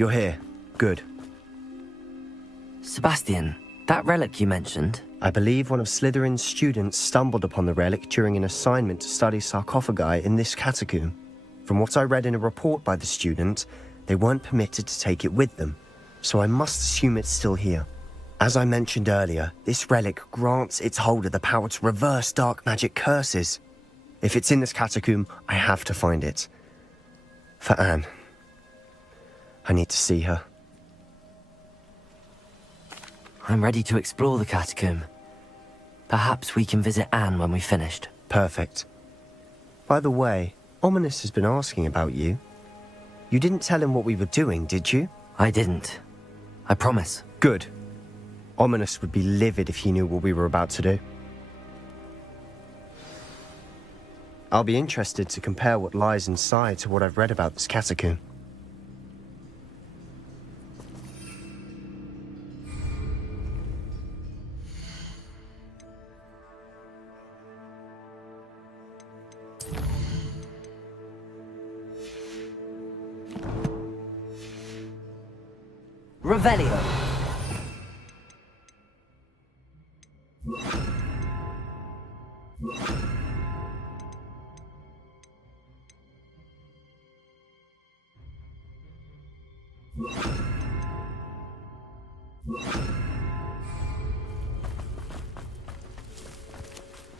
You're here. Good. Sebastian, that relic you mentioned... I believe one of Slytherin's students stumbled upon the relic during an assignment to study sarcophagi in this catacomb. From what I read in a report by the student, they weren't permitted to take it with them, so I must assume it's still here. As I mentioned earlier, this relic grants its holder the power to reverse dark magic curses. If it's in this catacomb, I have to find it. For Anne. I need to see her. I'm ready to explore the catacomb. Perhaps we can visit Anne when we've finished. Perfect. By the way, Ominous has been asking about you. You didn't tell him what we were doing, did you? I didn't. I promise. Good. Ominous would be livid if he knew what we were about to do. I'll be interested to compare what lies inside to what I've read about this catacomb. Revelio.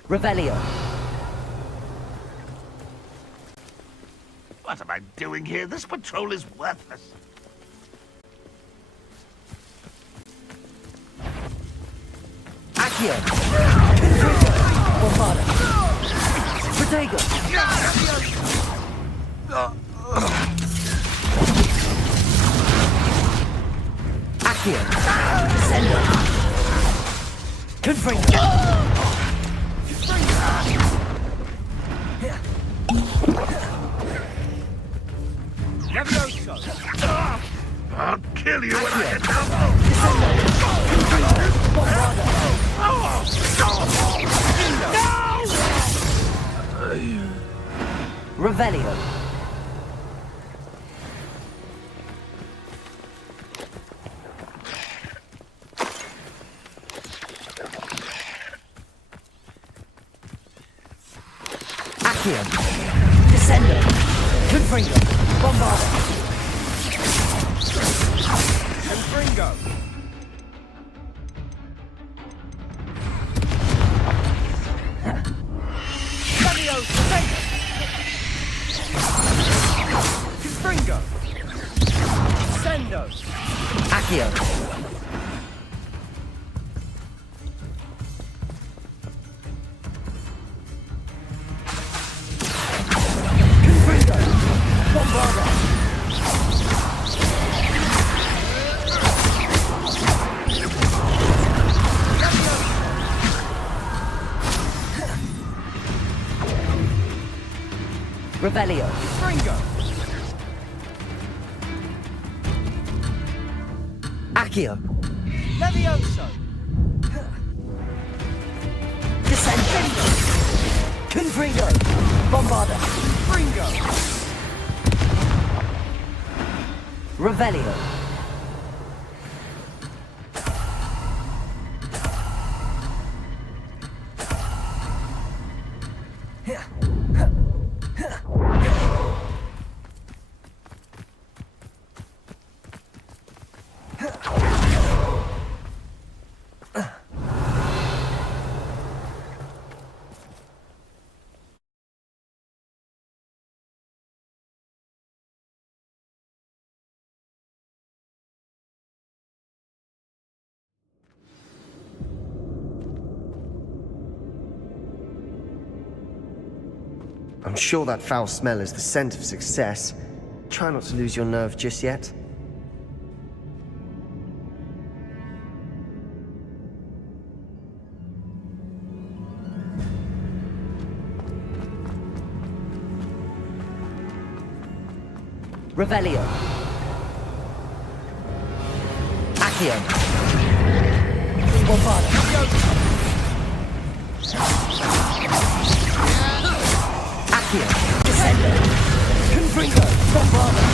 Revelio. What am I doing here? This patrol is worthless. Accio. Bombarda. Protego. Accio. Sendo. Confringo. I'll kill you when I hit Revelio. Accio. Descendo. Confringo. Bombarda. Confringo. Confringo. Sendo. Accio. Confringo. Bombarda. Revelio. Confringo. Accio. Levioso. Descendo. Confringo. Bombarda. Confringo. Revelio. I'm sure that foul smell is the scent of success. Try not to lose your nerve just yet. Revelio. Accio. Bombarda. Accio. Descendo. Confringo. Bombarda.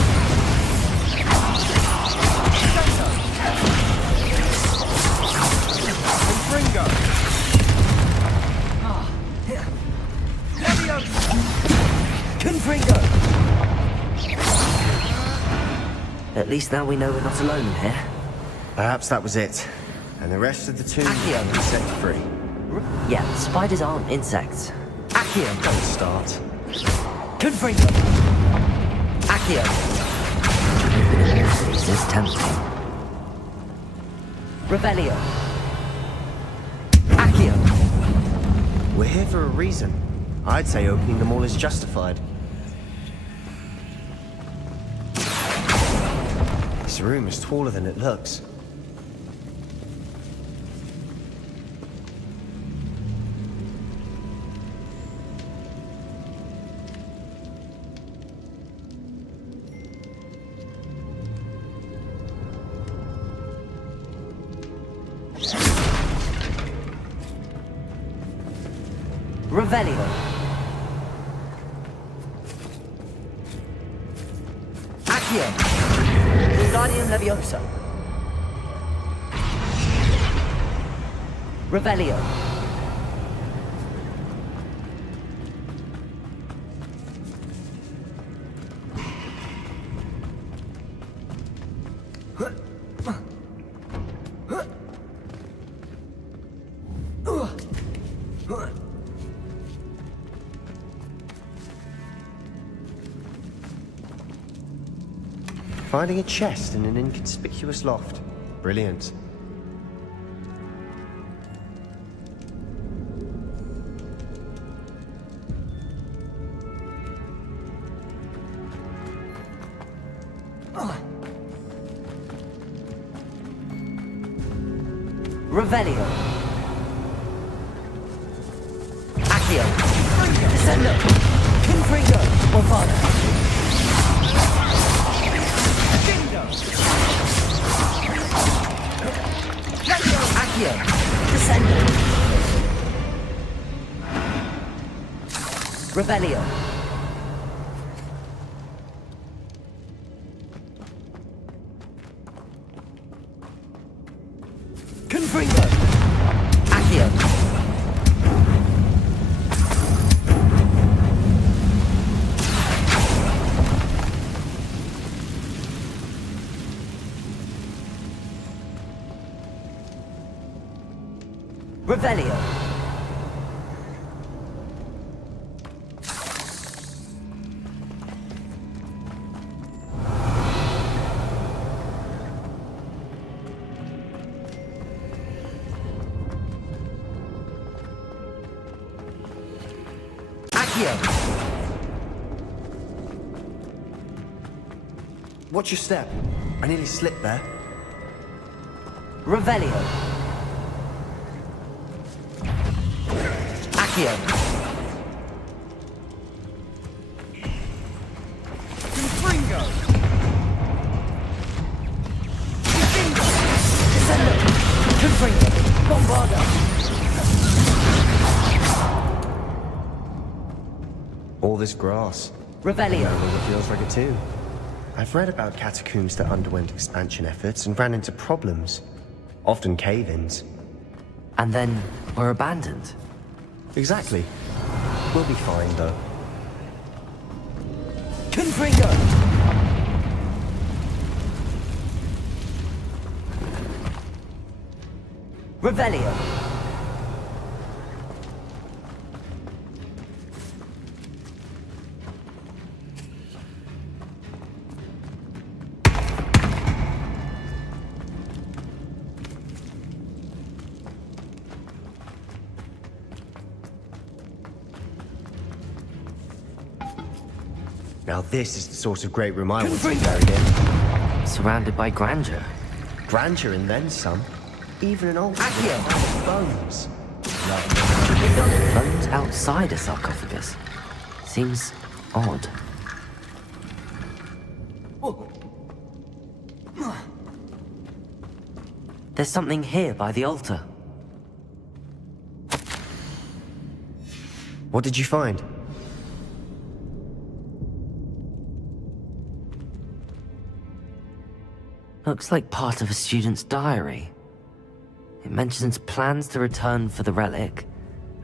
Confringo! At least now we know we're not alone in here. Perhaps that was it. And the rest of the tomb Accio. will be set free. Yeah, spiders aren't insects. Accio! Don't start. Confringo! Accio! Opening all of these is tempting. Revelio. Accio! We're here for a reason. I'd say opening them all is justified. This room is taller than it looks. Revelio. Accio. Wingardium Leviosa. Revelio. Finding a chest in an inconspicuous loft. Brilliant. Revelio. Accio. Descendo. Confringo. Movado. Bingo! Accio. Descendo. Revelio. Confringo! Accio. Revelio. Accio. Watch your step. I nearly slipped there. Revelio. Accio. Confringo! Bingo! Descendo. Confringo. Bombarda. All this grass. Revelio. No longer feels like a tomb. I've read about catacombs that underwent expansion efforts and ran into problems. Often cave-ins. And then were abandoned. Exactly. We'll be fine, though. Confringo! Revelio. Now this is the sort of great room I want to be Confringo! buried in. Surrounded by grandeur. Grandeur and then some. Even an altar Accio. with bones. Bones outside a sarcophagus. Seems odd. There's something here by the altar. What did you find? Looks like part of a student's diary. It mentions plans to return for the relic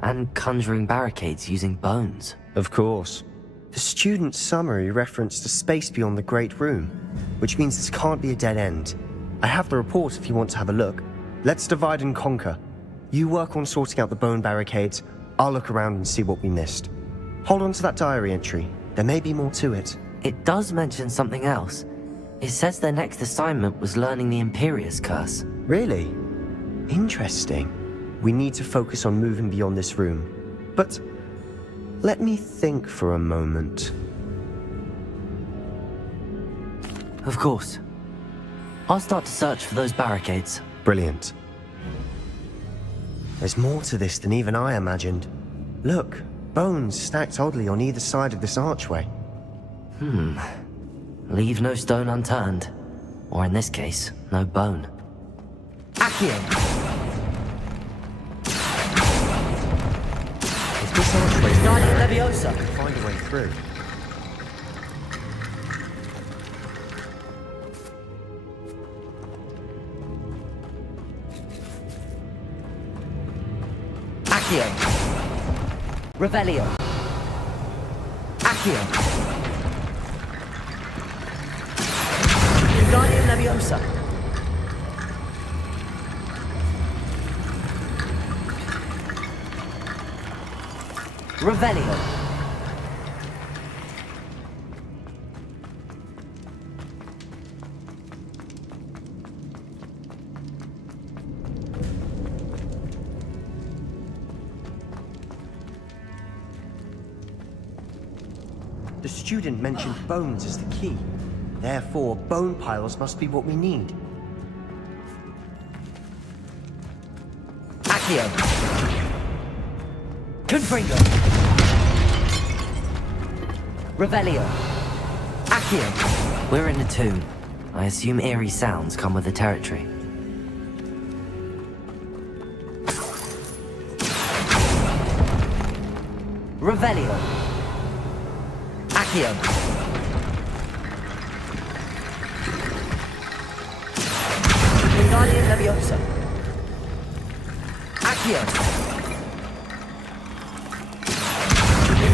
and conjuring barricades using bones. Of course. The student's summary referenced a space beyond the Great Room, which means this can't be a dead end. I have the report if you want to have a look. Let's divide and conquer. You work on sorting out the bone barricades. I'll look around and see what we missed. Hold on to that diary entry. There may be more to it. It does mention something else. It says their next assignment was learning the Imperious Curse. Really? Interesting. We need to focus on moving beyond this room. But let me think for a moment. Of course. I'll start to search for those barricades. Brilliant. There's more to this than even I imagined. Look, bones stacked oddly on either side of this archway. Leave no stone unturned. Or in this case, no bone. Accio! If this archway Guardian Leviosa! can find a way through. Accio! Revelio! Accio! Guardian Leviosa! Revelio! The student mentioned bones as the key. Therefore, bone piles must be what we need. Accio! Confringo! Revelio! Accio! We're in a tomb. I assume eerie sounds come with the territory. Revelio! Accio! Guardian Leviosa! Accio!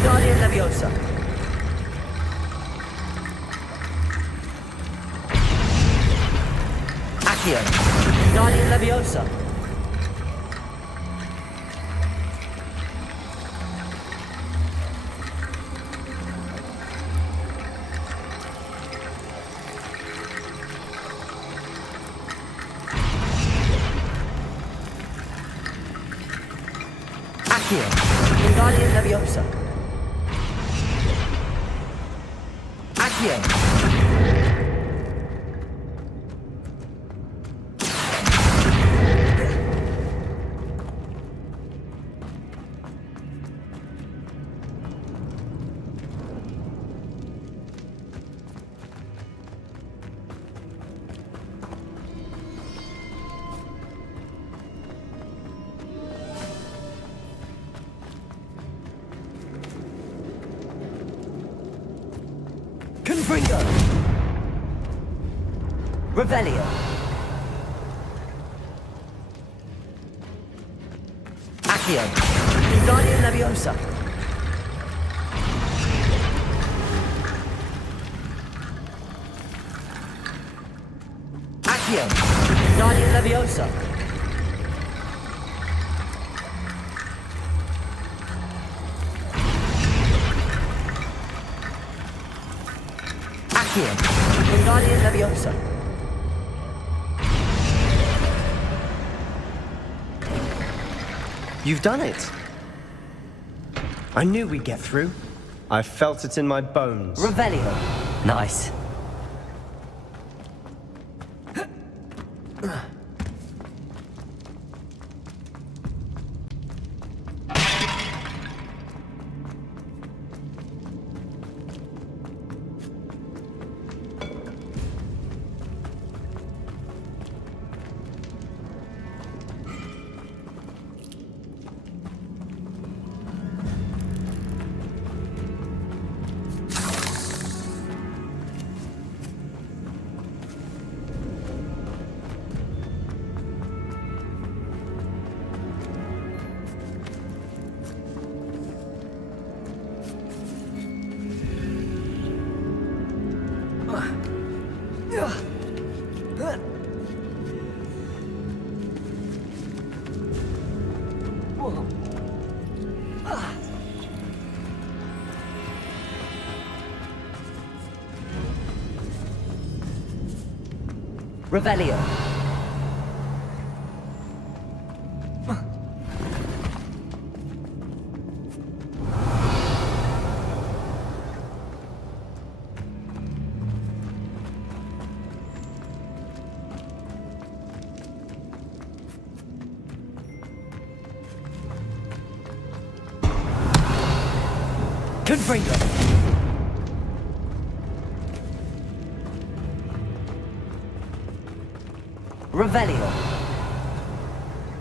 Guardian Leviosa! Accio! Guardian Leviosa! Accio! Guardian Leviosa! Accio! Confringo! Revelio! Accio! Guardian Leviosa! Accio! Guardian Leviosa! Accio! Guardian Leviosa! You've done it! I knew we'd get through. I felt it in my bones. Revelio! Nice. Revelio. Confringo. Revelio.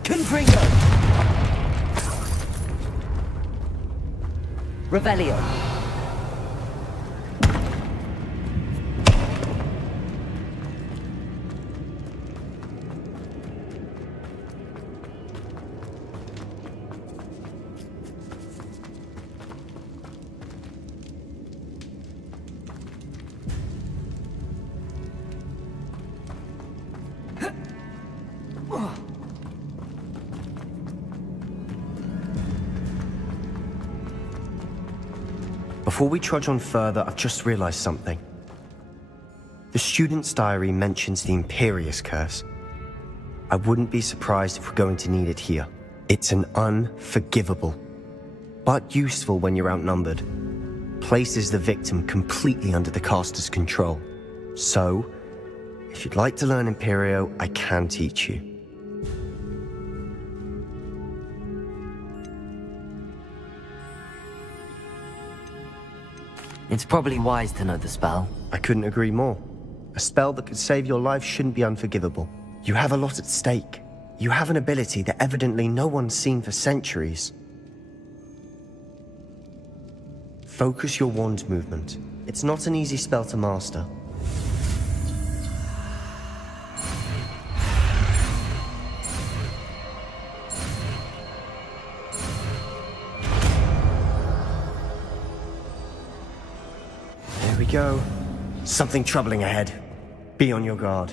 Confringo. Revelio. Before we trudge on further, I've just realized something. The student's diary mentions the Imperious Curse. I wouldn't be surprised if we're going to need it here. It's an unforgivable, but useful when you're outnumbered. Places the victim completely under the caster's control. So, if you'd like to learn Imperio, I can teach you. It's probably wise to know the spell. I couldn't agree more. A spell that could save your life shouldn't be unforgivable. You have a lot at stake. You have an ability that evidently no one's seen for centuries. Focus your wand movement. It's not an easy spell to master. There we go. Something troubling ahead. Be on your guard.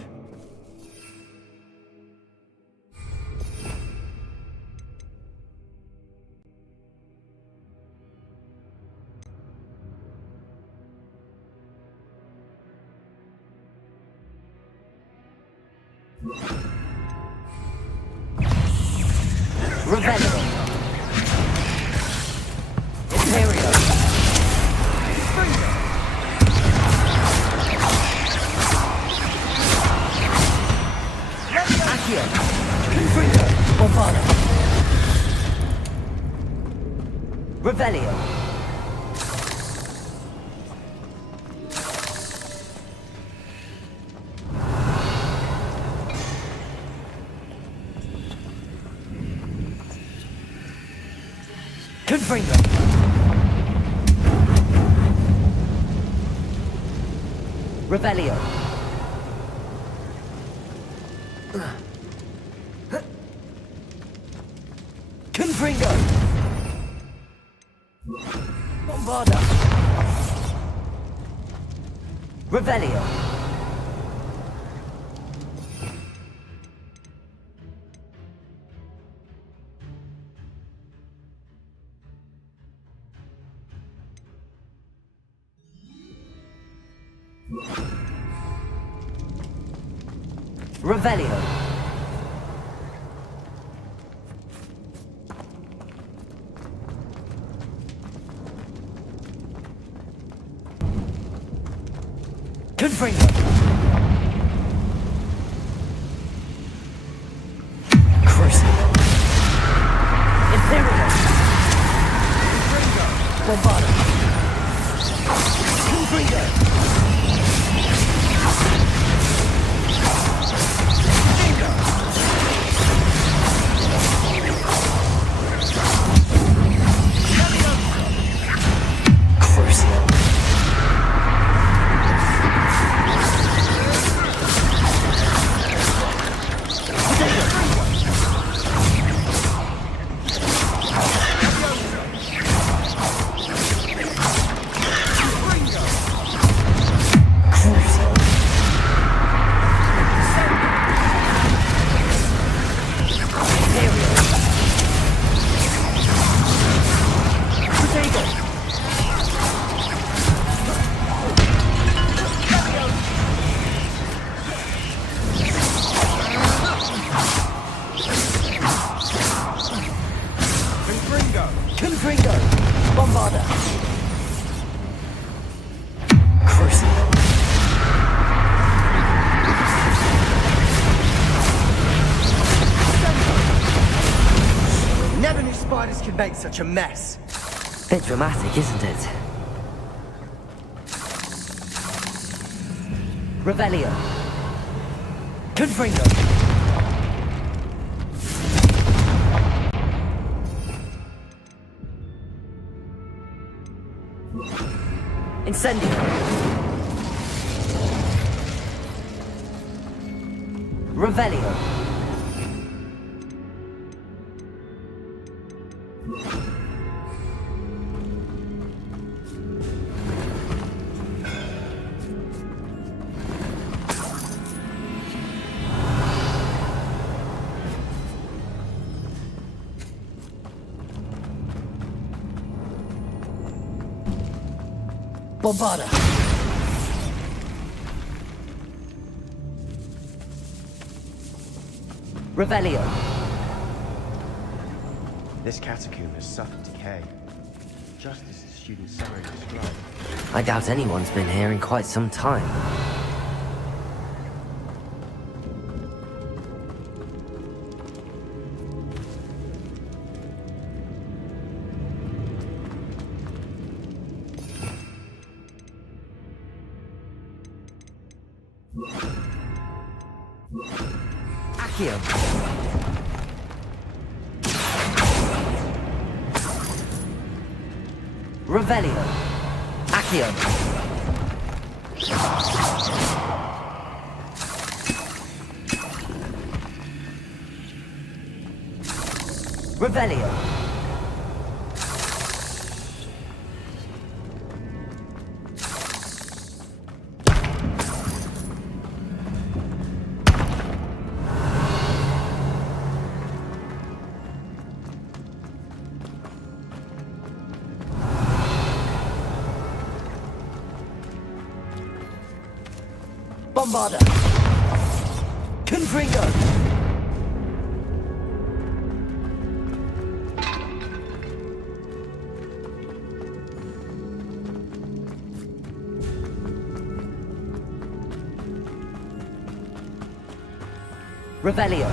Revelio. Imperio. Accio. Confringo. Bombado. Revelio. Confringo. Revelio. Confringo. Bombarda. Revelio. Revelio. Confringo. Crucible. Imperio. Confringo. Bombado. Confringo. Crucible. Never knew spiders could make such a mess. Bit dramatic, isn't it? Revelio. Confringo. Incendio. Revelio. Bombada. Revelio. This catacomb has suffered decay, just as the student summary described. I doubt anyone's been here in quite some time. Accio. Revelio. Accio. Revelio. Bombada. Confringo. Revelio.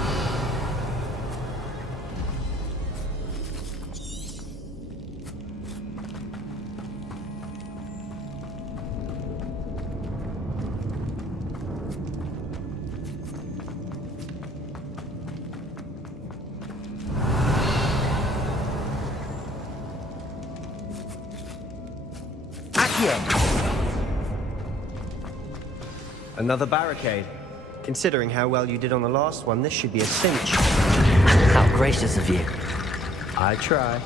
Another barricade. Considering how well you did on the last one, this should be a cinch. How gracious of you. I try.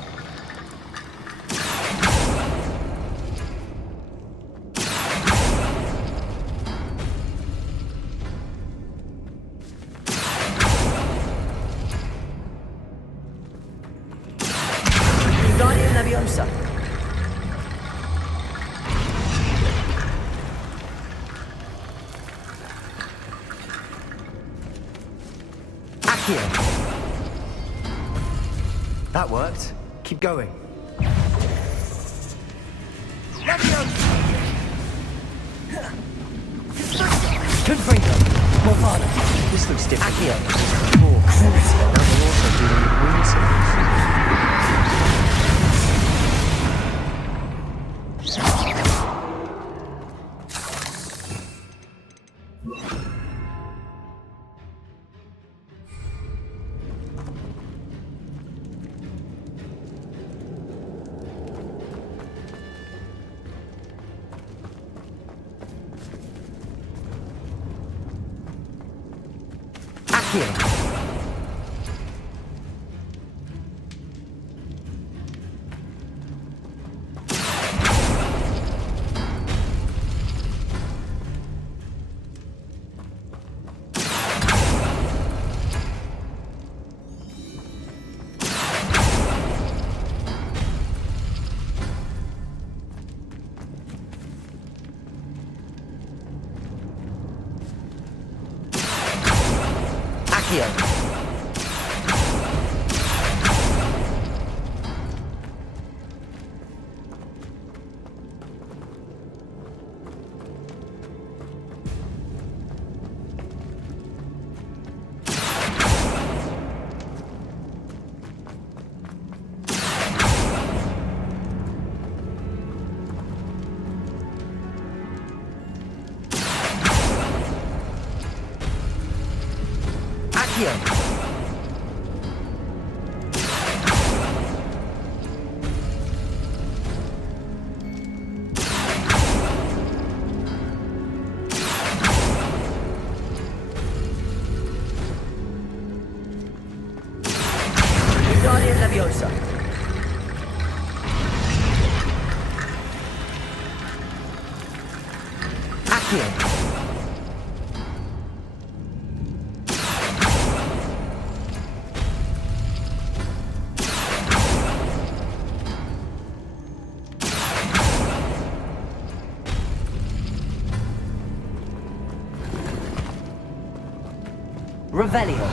Wingardium Leviosa. Accio. That worked. Keep going. Confringo. Movada. This looks different. Accio. Before. Now we're also dealing with wound cells. Accio. Accio. Accio. Guardian Leviosa. Accio. Revelio.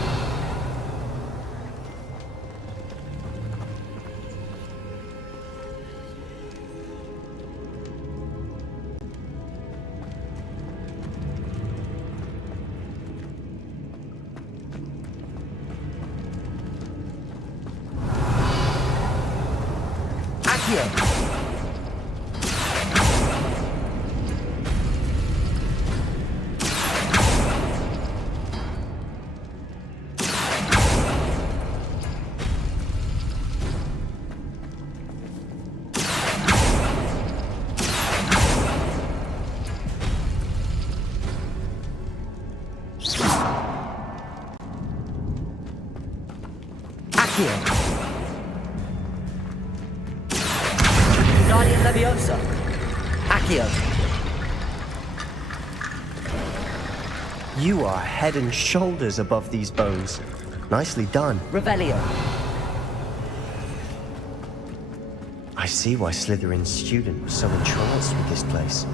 Accio. Accio. Guardian Leviosa. Accio. You are head and shoulders above these bones. Nicely done. Revelio. I see why Slytherin's student was so entranced with this place.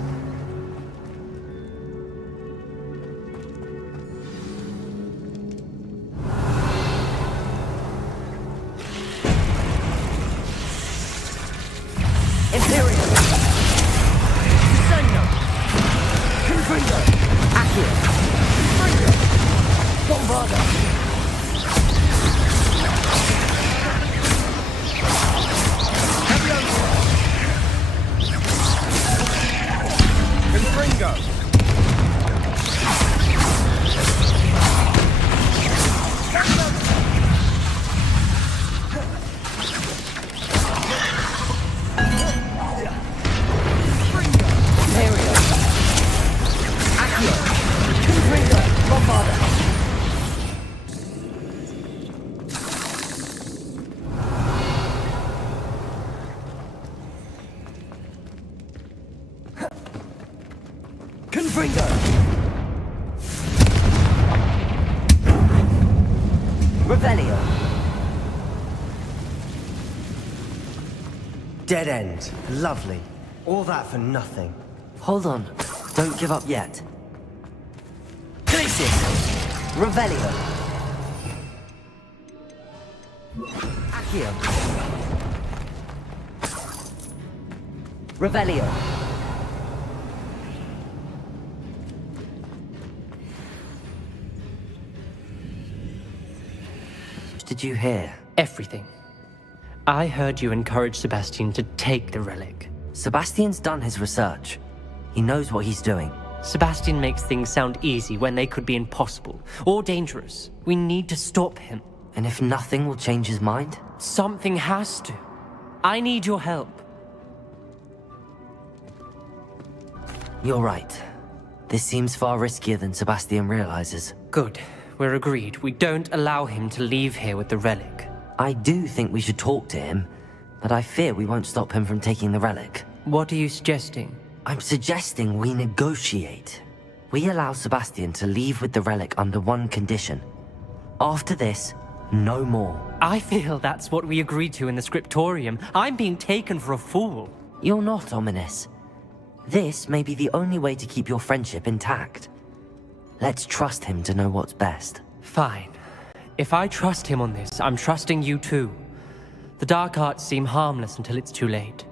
Imperial. Senno. Confringo. Accio. Confringo. Bombarda. Confringo! Imperial. Accio. Confringo. Bombarda. Confringo. Revelio. Dead end. Lovely. All that for nothing. Hold on. Don't give up yet. Glacius. Revelio. Accio. Revelio. What did you hear? Everything. I heard you encourage Sebastian to take the relic. Sebastian's done his research. He knows what he's doing. Sebastian makes things sound easy when they could be impossible or dangerous. We need to stop him. And if nothing will change his mind? Something has to. I need your help. You're right. This seems far riskier than Sebastian realizes. Good. We're agreed. We don't allow him to leave here with the relic. I do think we should talk to him, but I fear we won't stop him from taking the relic. What are you suggesting? I'm suggesting we negotiate. We allow Sebastian to leave with the relic under one condition. After this, no more. I feel that's what we agreed to in the scriptorium. I'm being taken for a fool. You're not ominous. This may be the only way to keep your friendship intact. Let's trust him to know what's best. Fine. If I trust him on this, I'm trusting you too. The dark arts seem harmless until it's too late.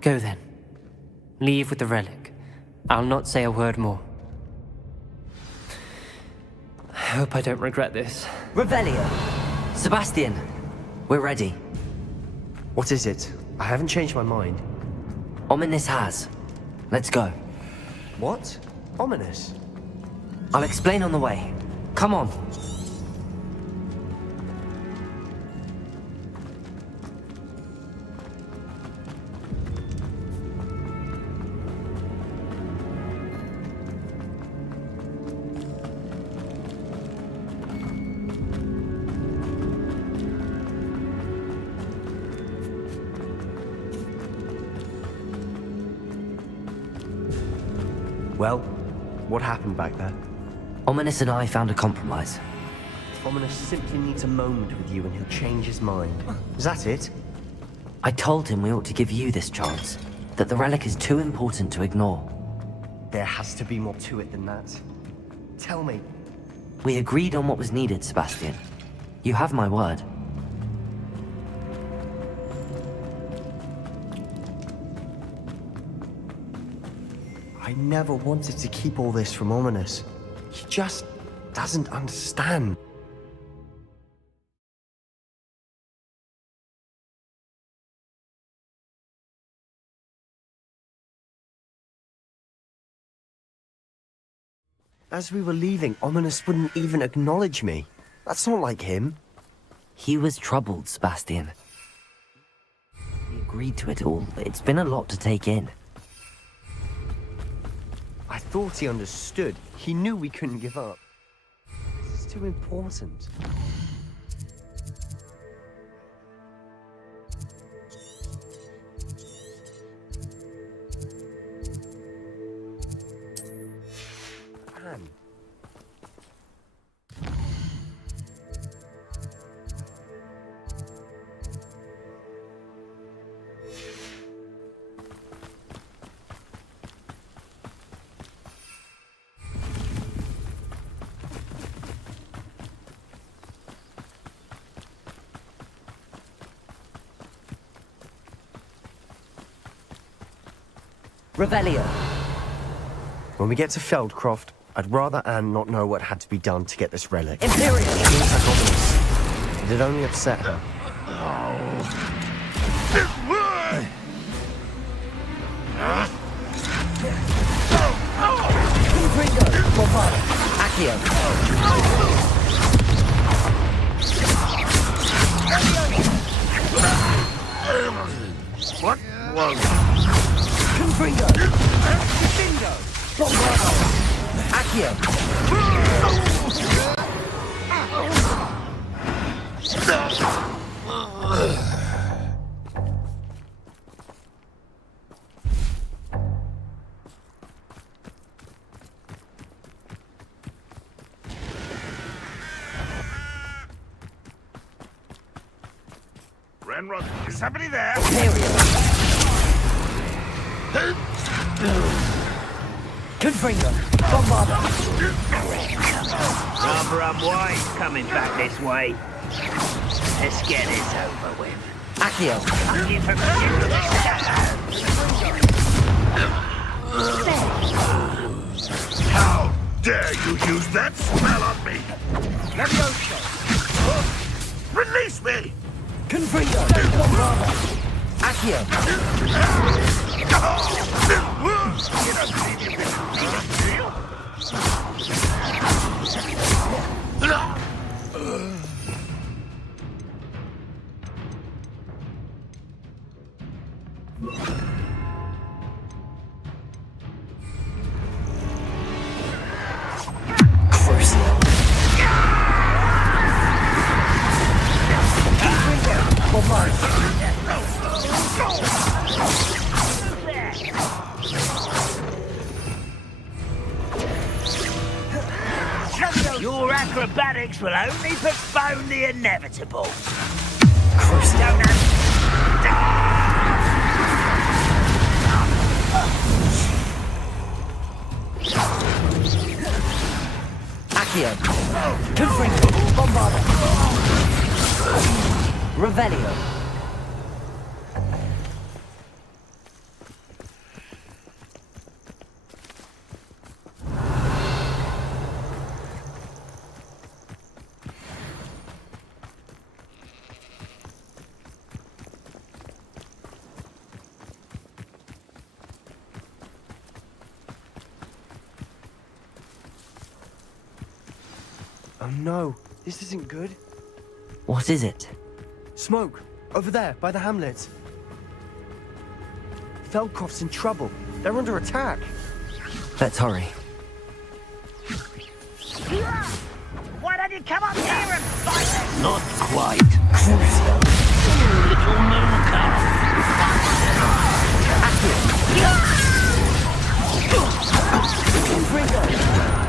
Go then. Leave with the relic. I'll not say a word more. I hope I don't regret this. Revelio. Sebastian, we're ready. What is it? I haven't changed my mind. Ominous has. Let's go. What? Ominous? I'll explain on the way. Come on. Well, what happened back there? Ominous and I found a compromise. Ominous simply needs a moment with you and he'll change his mind. Is that it? I told him we ought to give you this chance, that the relic is too important to ignore. There has to be more to it than that. Tell me. We agreed on what was needed, Sebastian. You have my word. I never wanted to keep all this from Ominous. He just doesn't understand. As we were leaving, Ominous wouldn't even acknowledge me. That's not like him. He was troubled, Sebastian. We agreed to it all. It's been a lot to take in. I thought he understood. He knew we couldn't give up. This is too important. Anne. Revelio. When we get to Feldcroft, I'd rather Anne not know what had to be done to get this relic. Imperial. Seems like Ominous. It'd only upset her. Confringo. Bombard. Accio. What was Confringo. Bingo. Bombardo. Accio. Renrod? Is somebody there? Imperial. Confringo. Bombardo. Rather unwise coming back this way. Let's get this over with. Accio. Looking for How dare you use that spell on me? Levioso. Release me! Confringo. Bombardo. Accio. Your acrobatics will only postpone the inevitable. Don't Accio. Confringo. Bombardo. Revelio. Oh no, this isn't good. What is it? Smoke, over there, by the hamlet. Feldcroft's in trouble. They're under attack. Let's hurry. Why don't you come up here and fight us? Not quite. Little moon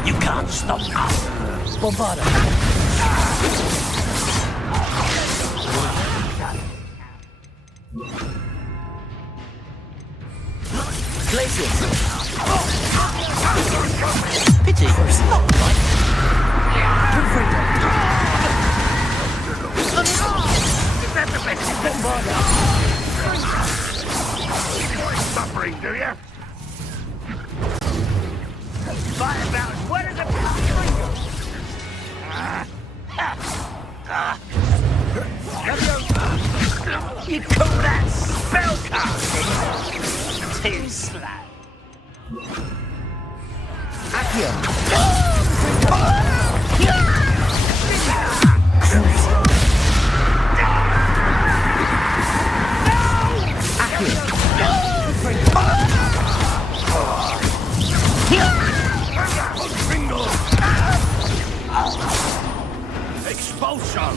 You can't stop us. Bombarda. Glacius. Pity. Stop, Mike. Confringo. Bombarda. suffering, do you? Fight about as well as a You call that spellcasting? Too slack. Accio. Expulsion!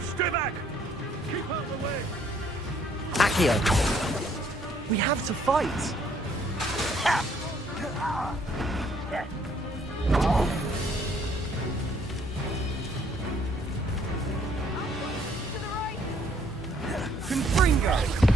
Stay back! Keep out of the way! Accio. We have to fight. Confringo.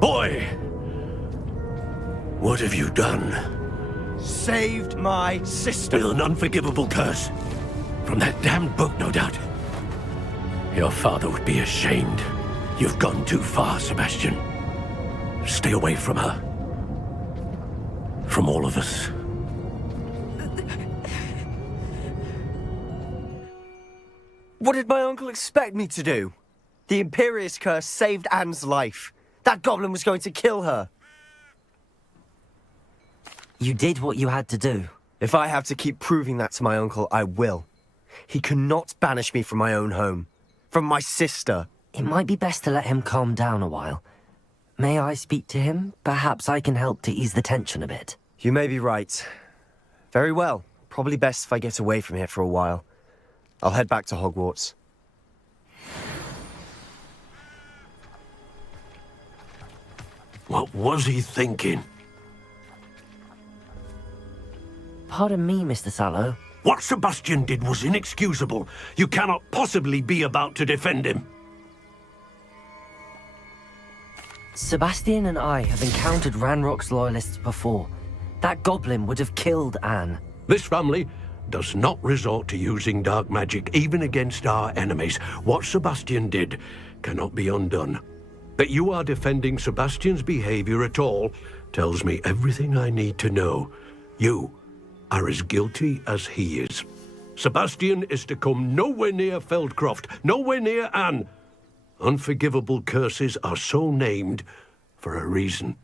Boy! What have you done? Saved my sister. With an unforgivable curse. From that damned book, no doubt. Your father would be ashamed. You've gone too far, Sebastian. Stay away from her. From all of us. What did my uncle expect me to do? The Imperious curse saved Anne's life. That goblin was going to kill her. You did what you had to do. If I have to keep proving that to my uncle, I will. He cannot banish me from my own home. From my sister. It might be best to let him calm down a while. May I speak to him? Perhaps I can help to ease the tension a bit. You may be right. Very well. Probably best if I get away from here for a while. I'll head back to Hogwarts. What was he thinking? Pardon me, Mr. Sallow. What Sebastian did was inexcusable. You cannot possibly be about to defend him. Sebastian and I have encountered Ranrock's loyalists before. That goblin would have killed Anne. This family does not resort to using dark magic, even against our enemies. What Sebastian did cannot be undone. That you are defending Sebastian's behavior at all tells me everything I need to know. You are as guilty as he is. Sebastian is to come nowhere near Feldcroft, nowhere near Anne. Unforgivable curses are so named for a reason.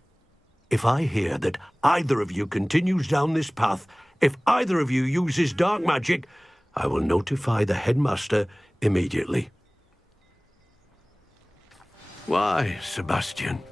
If I hear that either of you continues down this path, if either of you uses dark magic, I will notify the headmaster immediately. Why, Sebastian?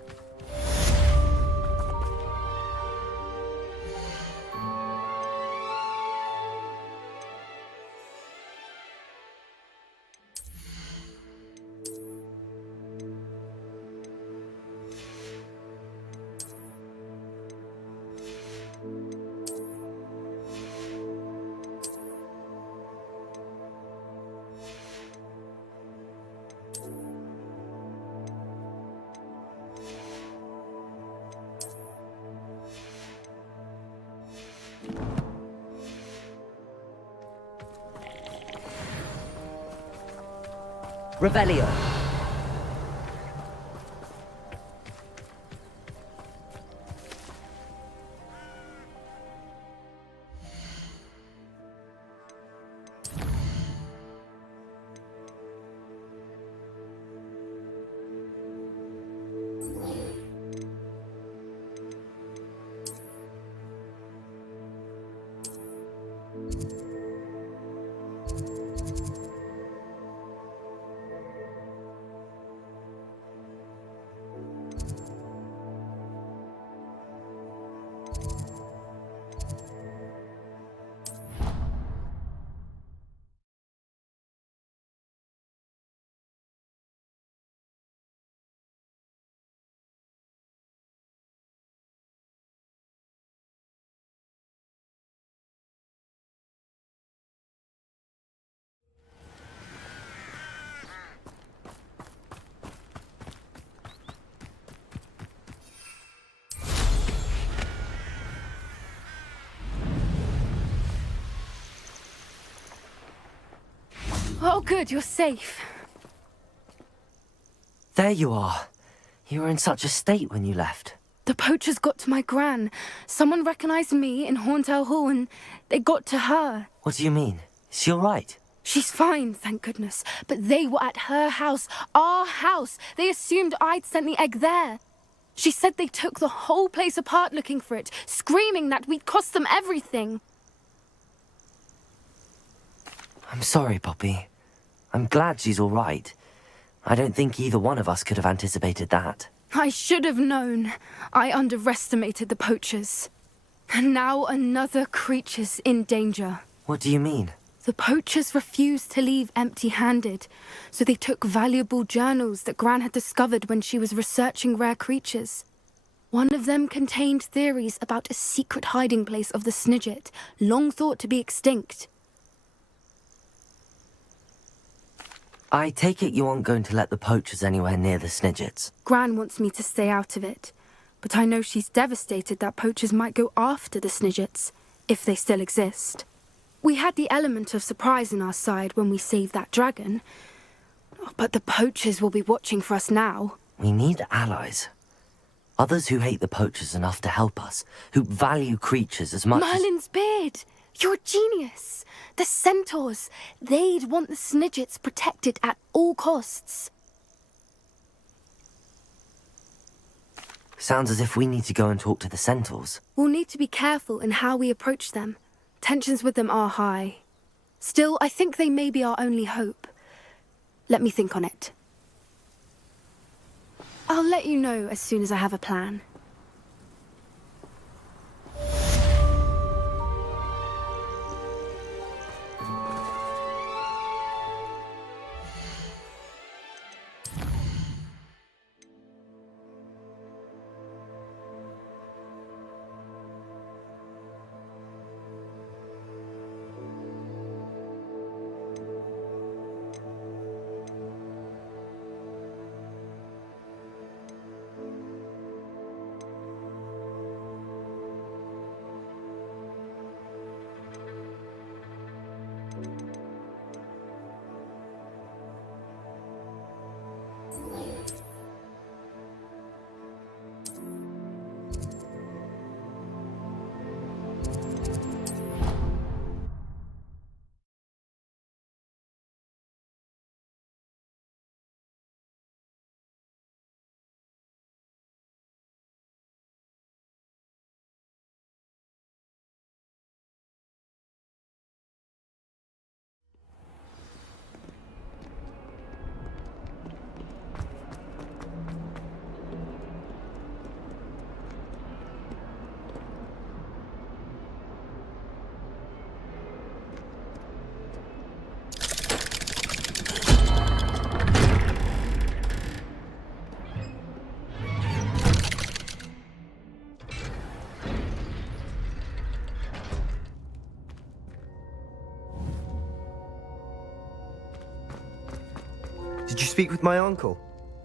Revelio. Oh, good, you're safe. There you are. You were in such a state when you left. The poachers got to my gran. Someone recognized me in Horntail Hall and they got to her. What do you mean? Is she all right? She's fine, thank goodness. But they were at her house, our house. They assumed I'd sent the egg there. She said they took the whole place apart looking for it, screaming that we'd cost them everything. I'm sorry, Poppy. I'm glad she's all right. I don't think either one of us could have anticipated that. I should have known. I underestimated the poachers. And now another creature's in danger. What do you mean? The poachers refused to leave empty-handed, so they took valuable journals that Gran had discovered when she was researching rare creatures. One of them contained theories about a secret hiding place of the Snidget, long thought to be extinct. I take it you aren't going to let the poachers anywhere near the Snidgets. Gran wants me to stay out of it, but I know she's devastated that poachers might go after the Snidgets, if they still exist. We had the element of surprise on our side when we saved that dragon, but the poachers will be watching for us now. We need allies. Others who hate the poachers enough to help us, who value creatures as much Merlin's beard! You're a genius! The centaurs! They'd want the Snidgets protected at all costs. Sounds as if we need to go and talk to the centaurs. We'll need to be careful in how we approach them. Tensions with them are high. Still, I think they may be our only hope. Let me think on it. I'll let you know as soon as I have a plan. Did you speak with my uncle?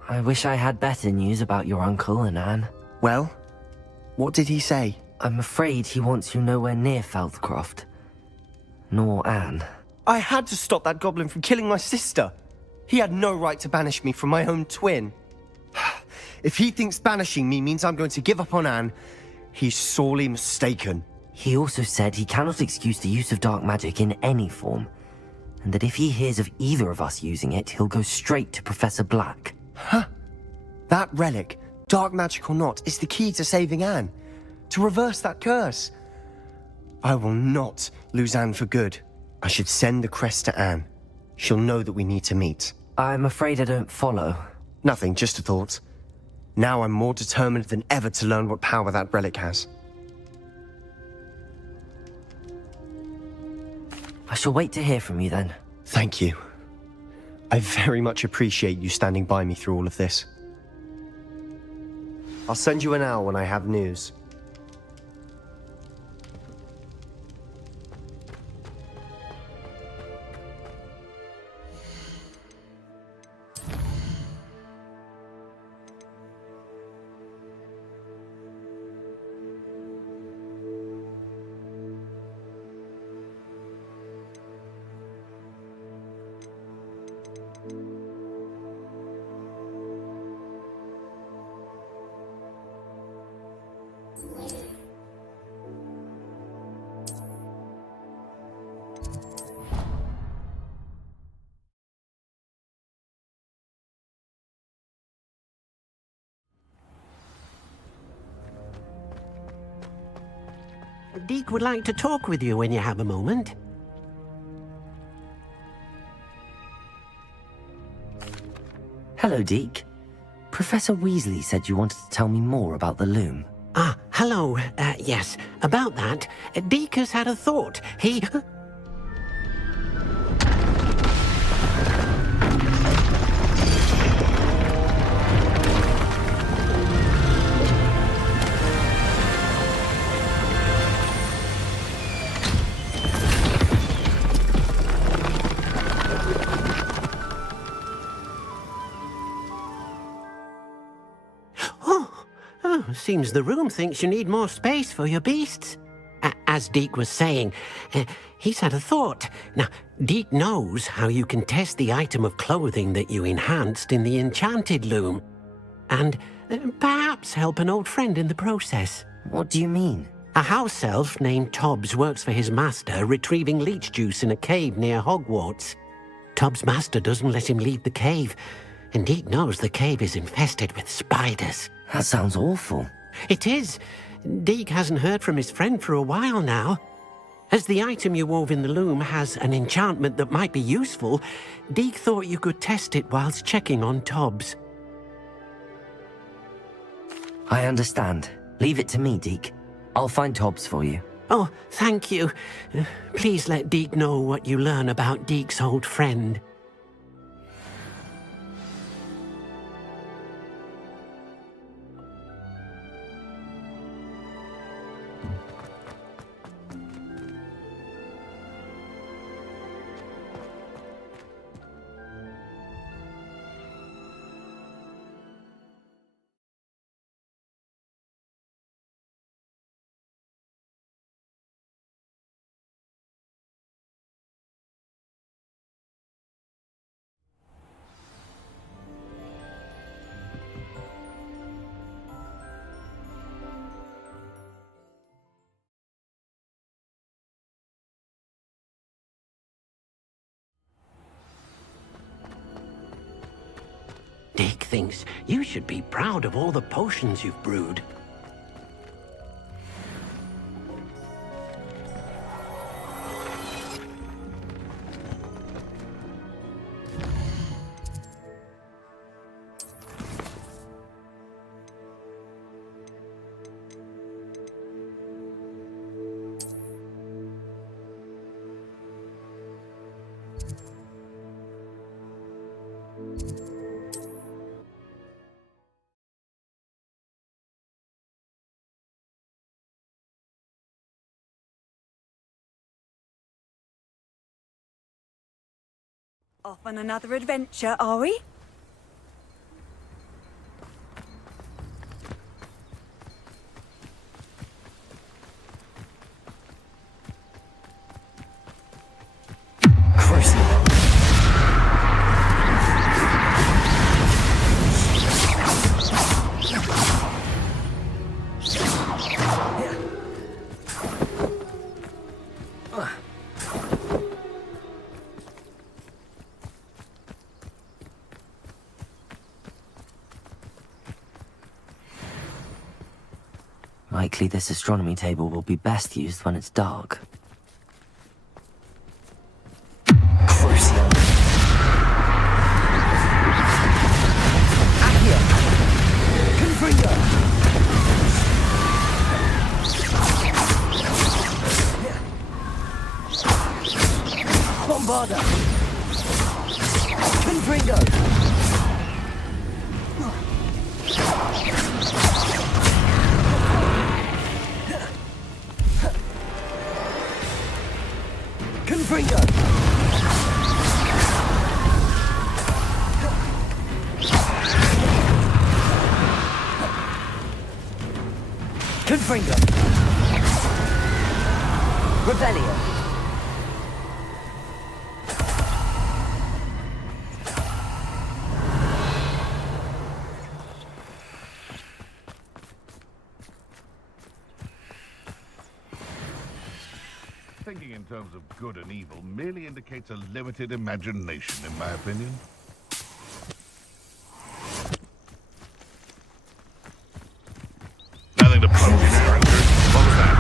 I wish I had better news about your uncle and Anne. Well, what did he say? I'm afraid he wants you nowhere near Feldcroft. Nor Anne. I had to stop that goblin from killing my sister. He had no right to banish me from my own twin. If he thinks banishing me means I'm going to give up on Anne, he's sorely mistaken. He also said he cannot excuse the use of dark magic in any form, and that if he hears of either of us using it, he'll go straight to Professor Black. That relic, dark magic or not, is the key to saving Anne. To reverse that curse. I will not lose Anne for good. I should send the crest to Anne. She'll know that we need to meet. I'm afraid I don't follow. Nothing, just a thought. Now I'm more determined than ever to learn what power that relic has. I shall wait to hear from you then. Thank you. I very much appreciate you standing by me through all of this. I'll send you an owl when I have news. Deke would like to talk with you when you have a moment. Hello, Deke. Professor Weasley said you wanted to tell me more about the loom. Ah, hello. Yes, about that. Deke has had a thought. He... Seems the room thinks you need more space for your beasts. As Deke was saying, he's had a thought. Now, Deke knows how you can test the item of clothing that you enhanced in the enchanted loom. And perhaps help an old friend in the process. What do you mean? A house elf named Tobbs works for his master retrieving leech juice in a cave near Hogwarts. Tobbs' master doesn't let him leave the cave, and Deke knows the cave is infested with spiders. That sounds awful. It is. Deke hasn't heard from his friend for a while now. As the item you wove in the loom has an enchantment that might be useful, Deke thought you could test it whilst checking on Tobbs. I understand. Leave it to me, Deke. I'll find Tobbs for you. Oh, thank you. Please let Deke know what you learn about Deke's old friend. Deke thinks you should be proud of all the potions you've brewed. Off on another adventure, are we? Likely this astronomy table will be best used when it's dark. Crucio. Accio. Confringo. Bombarda. Confringo. Confringo. Confringo. Rebellion. Thinking in terms of good and evil merely indicates a limited imagination, in my opinion. Nothing to poke in there, Rangers. What was that?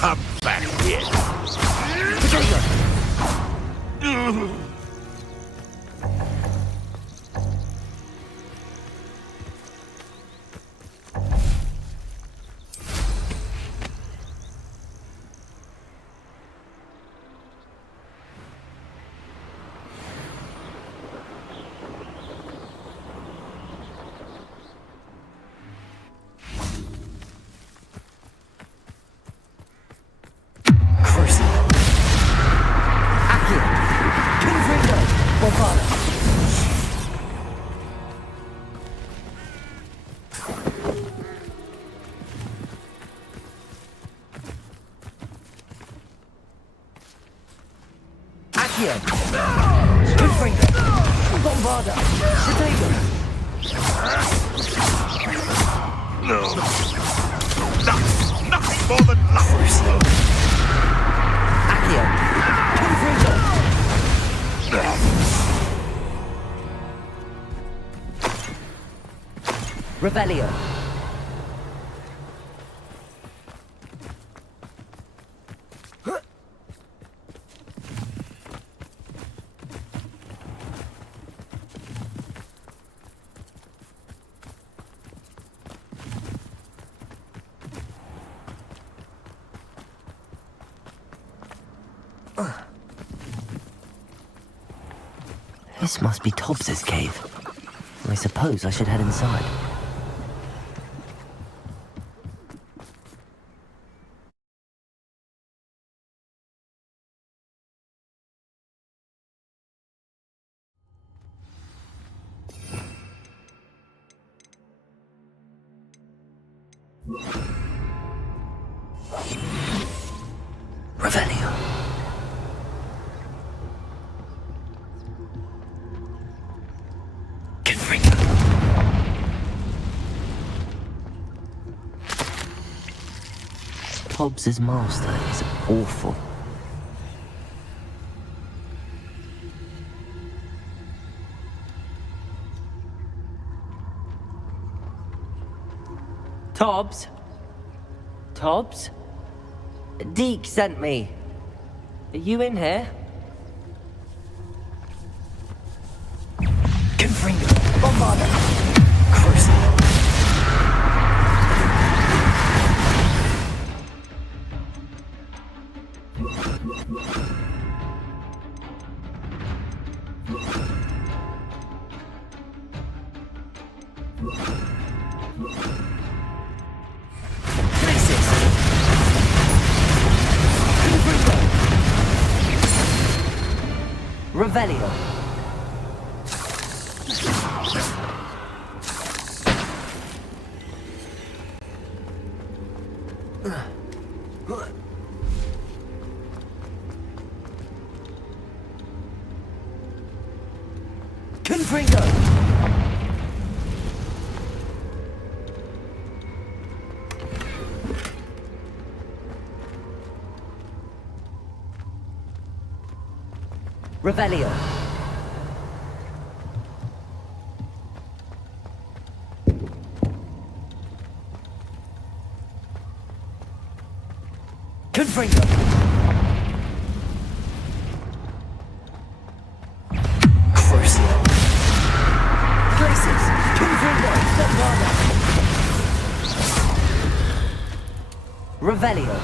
Come back here. Accio. Confringo. Bombarda. Potato. No. Nothing more than luck. Accio. Confringo. Rebellion. This must be Tobbs's cave. I suppose I should head inside. Revelio. Tobbs's master is awful. Tobbs? Tobbs? Deke sent me. Are you in here? Confringo. Bombarda. Crucio. Revelio. Confringo. Revelio. Confringo. Crucio. Places. Confringo. Bombarda. Revelio.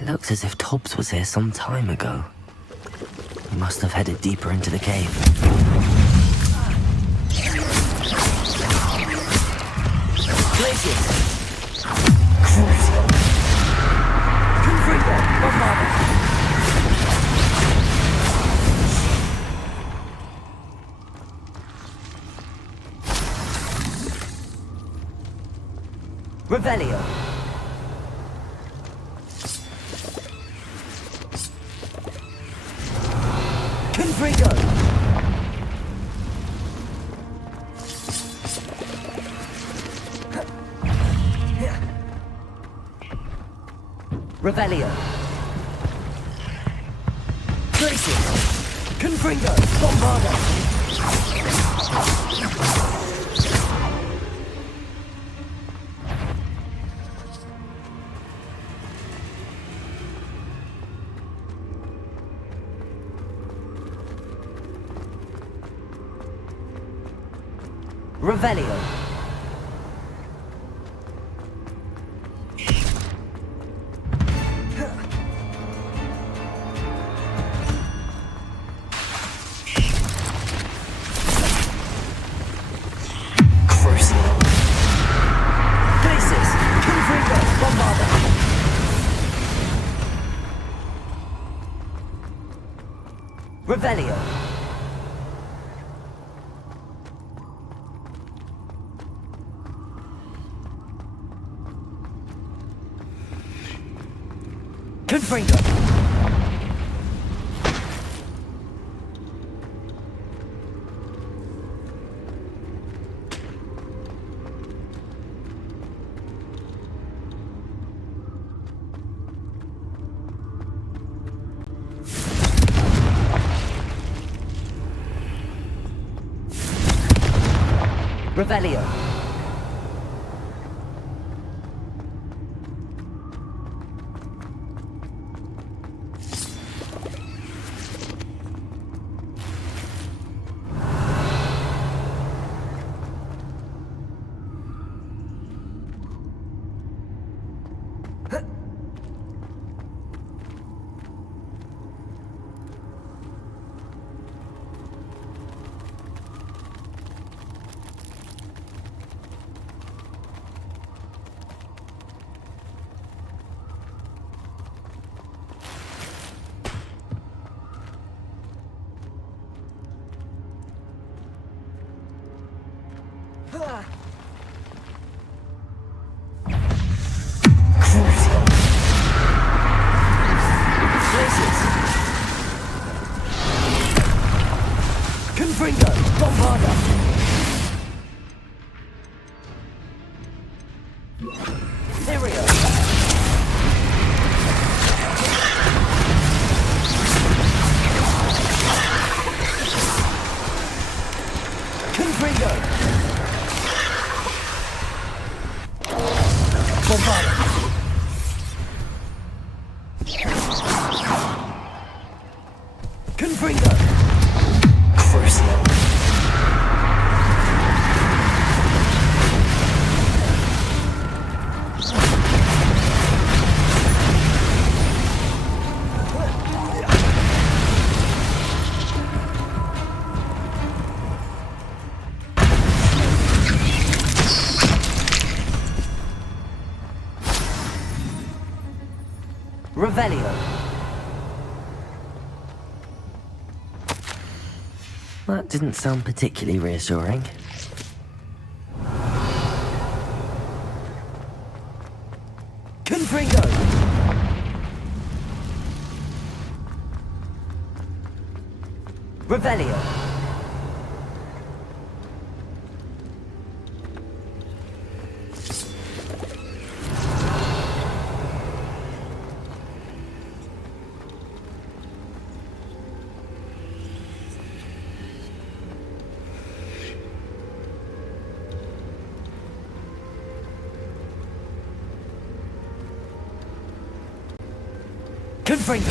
It looks as if Tobbs was here some time ago. He must have headed deeper into the cave. Glacius. Crucio. Confringo. Bombarda. Revelio. Confringo. Revelio. Glacius. Confringo. Bombarda. Revelio. Crucio. Places. Confringo. Bombarda. Revelio. Confringo. Revelio. Confringo. Bombarda. Syria. Confringo. Bombarda. Confringo. Crucio. Revelio. That didn't sound particularly reassuring. Revelio. Confringo.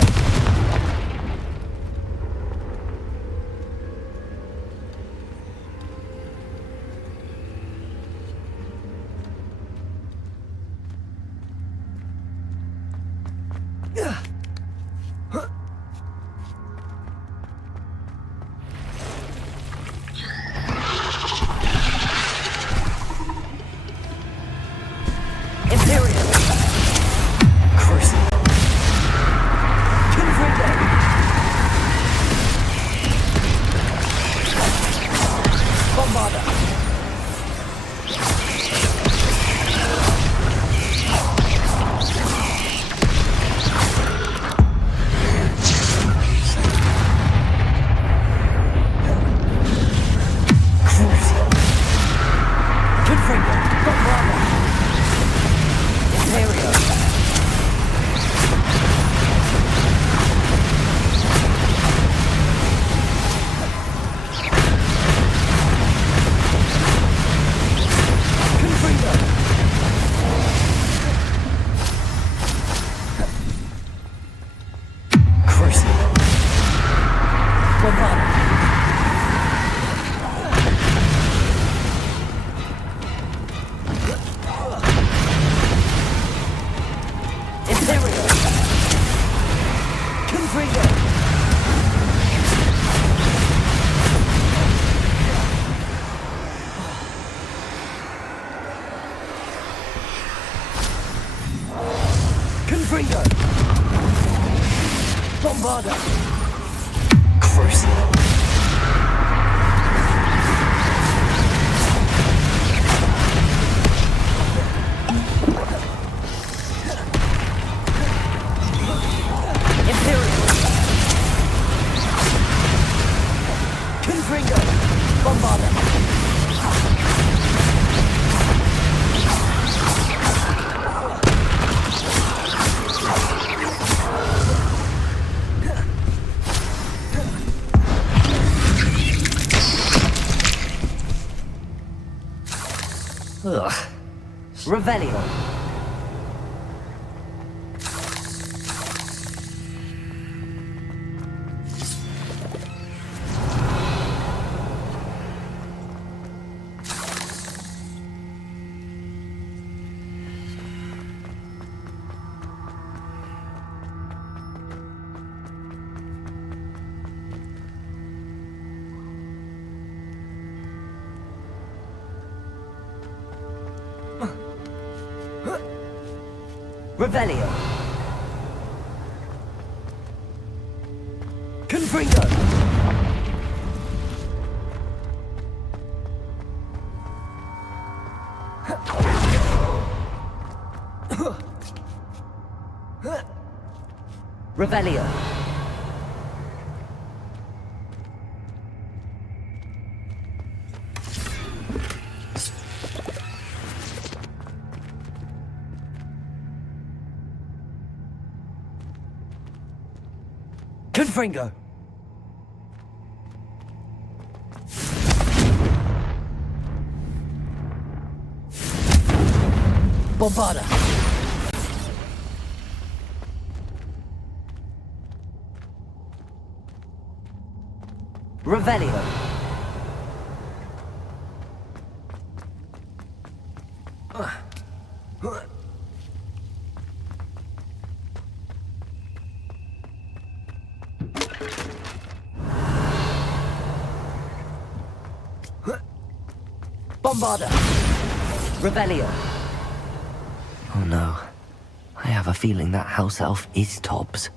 Imperial. Crucible. Confringo. Bombarda. Crucial. Confringo. Bombarda. Imperial. Confringo. Crucible. Bombarda. Imperial. Confringo. Confringo. Bombarda. Crucible. Imperial. Confringo. Bombarda. Ugh. Revelio. Revelio. Confringo. Revelio. Confringo. Bombarda. Revelio. Bombarda. Revelio. Oh no. I have a feeling that house elf is Tobbs.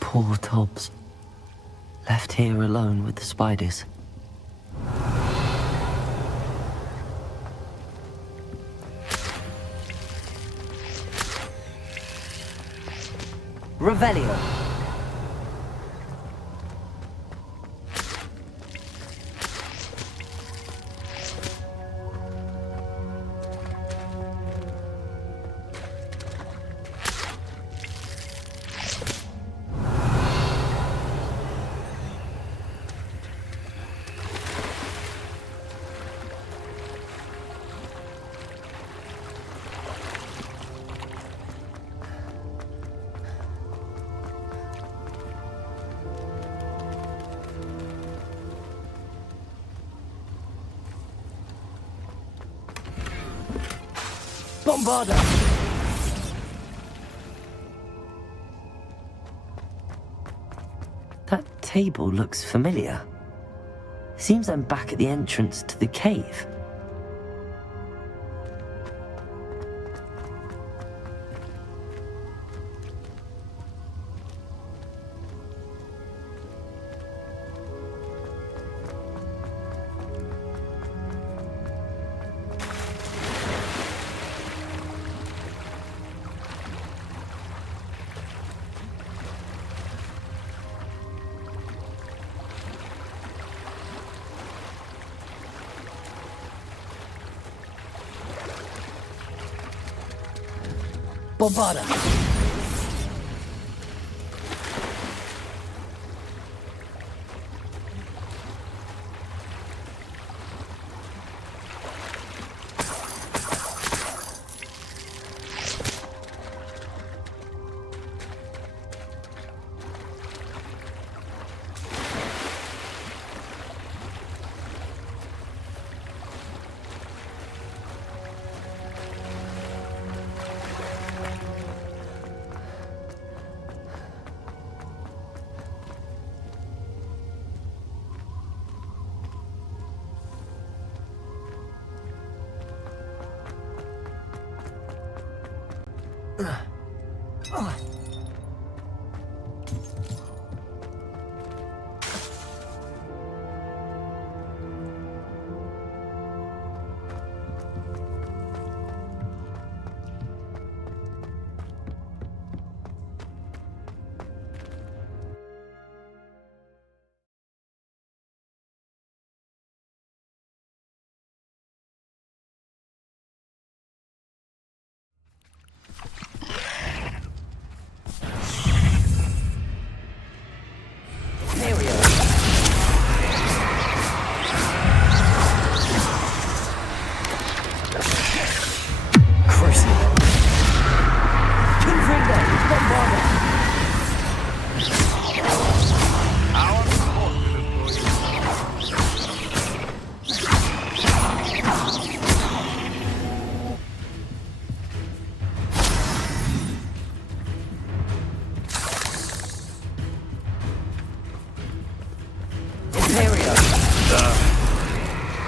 Poor Tobbs. Left here alone with the spiders. Revelio. Bombarda! That table looks familiar. Seems I'm back at the entrance to the cave. Bombarda!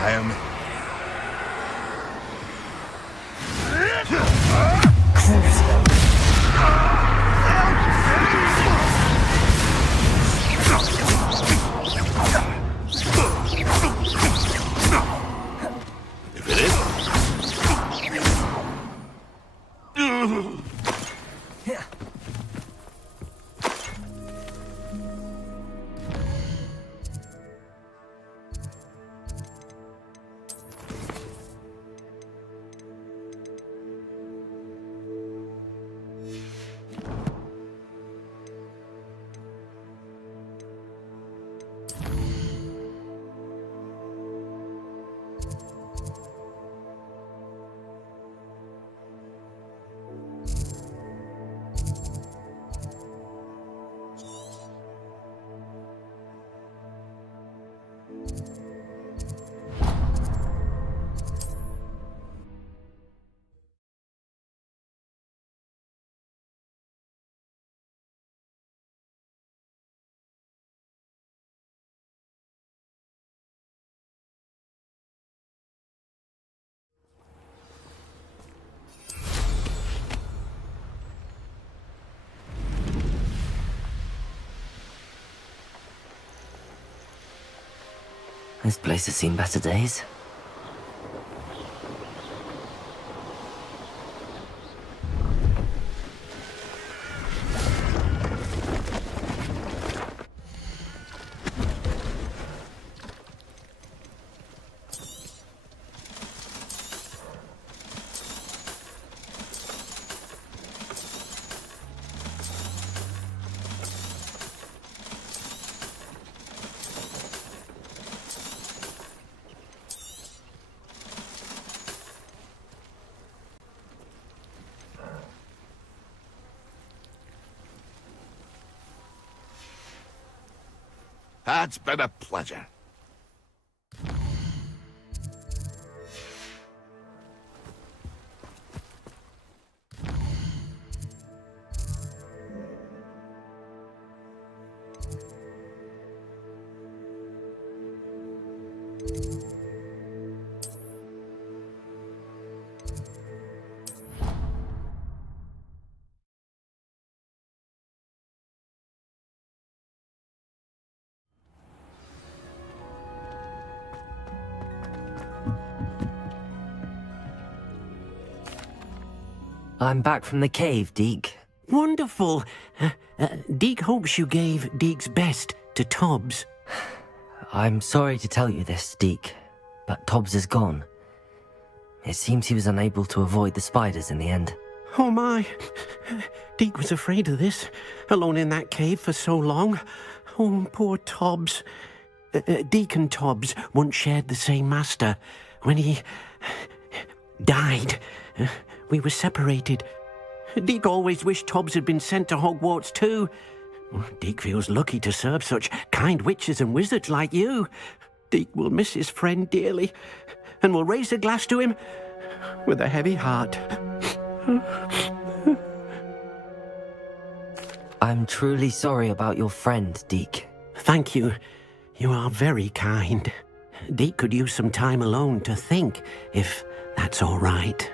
I am... If it is... This place has seen better days. It's been a pleasure. I'm back from the cave, Deke. Wonderful. Deke hopes you gave Deke's best to Tobbs. I'm sorry to tell you this, Deke, but Tobbs is gone. It seems he was unable to avoid the spiders in the end. Oh my. Deke was afraid of this, alone in that cave for so long. Oh, poor Tobbs. Deke and Tobbs once shared the same master. When he died, we were separated. Deke always wished Tobbs had been sent to Hogwarts too. Deke feels lucky to serve such kind witches and wizards like you. Deke will miss his friend dearly, and will raise a glass to him with a heavy heart. I'm truly sorry about your friend, Deke. Thank you. You are very kind. Deke could use some time alone to think, if that's all right.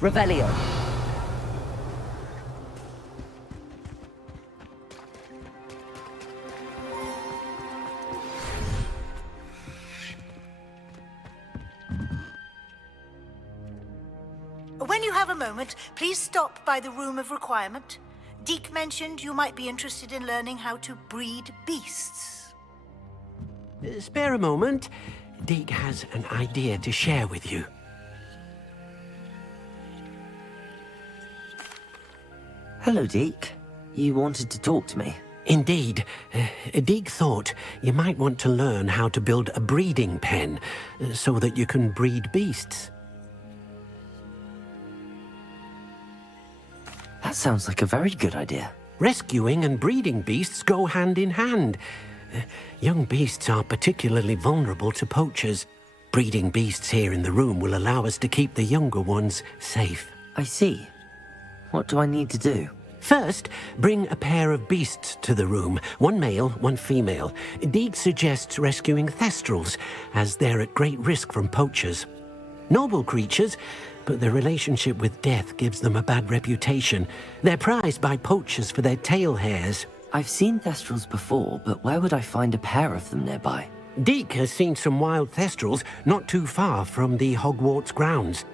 Revelio. When you have a moment, please stop by the Room of Requirement. Deke mentioned you might be interested in learning how to breed beasts. Spare a moment. Deke has an idea to share with you. Hello, Deke. You wanted to talk to me? Indeed. Deke thought you might want to learn how to build a breeding pen so that you can breed beasts. That sounds like a very good idea. Rescuing and breeding beasts go hand in hand. Young beasts are particularly vulnerable to poachers. Breeding beasts here in the room will allow us to keep the younger ones safe. I see. What do I need to do? First, bring a pair of beasts to the room. One male, one female. Deke suggests rescuing thestrals, as they're at great risk from poachers. Noble creatures, but their relationship with death gives them a bad reputation. They're prized by poachers for their tail hairs. I've seen thestrals before, but where would I find a pair of them nearby? Deke has seen some wild thestrals not too far from the Hogwarts grounds.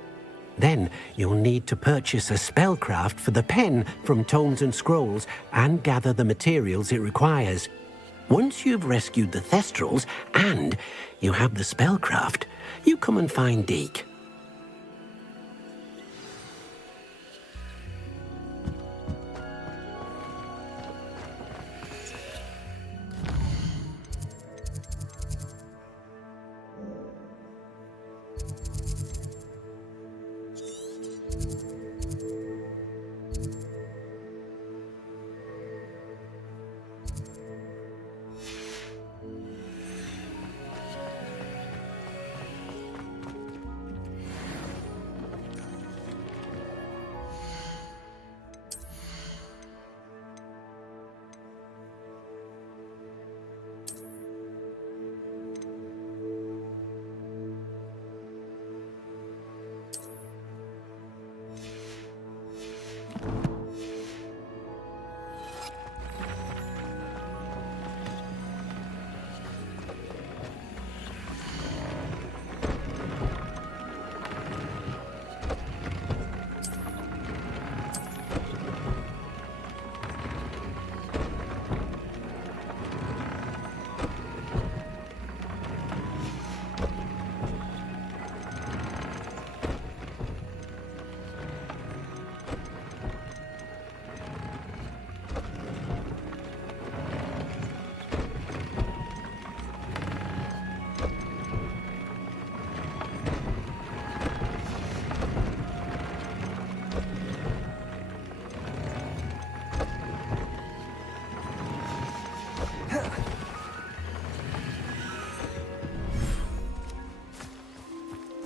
Then you'll need to purchase a spellcraft for the pen from Tomes and Scrolls and gather the materials it requires. Once you've rescued the thestrals and you have the spellcraft, you come and find Deke.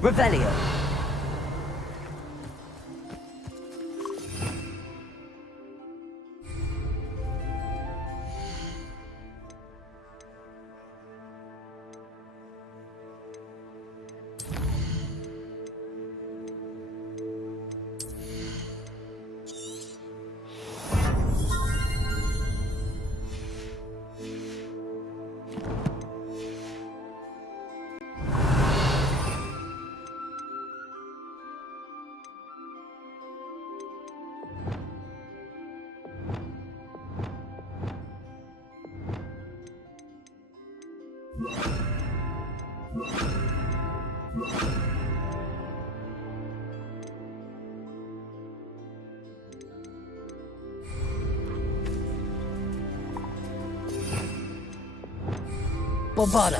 Revelio. Bovada.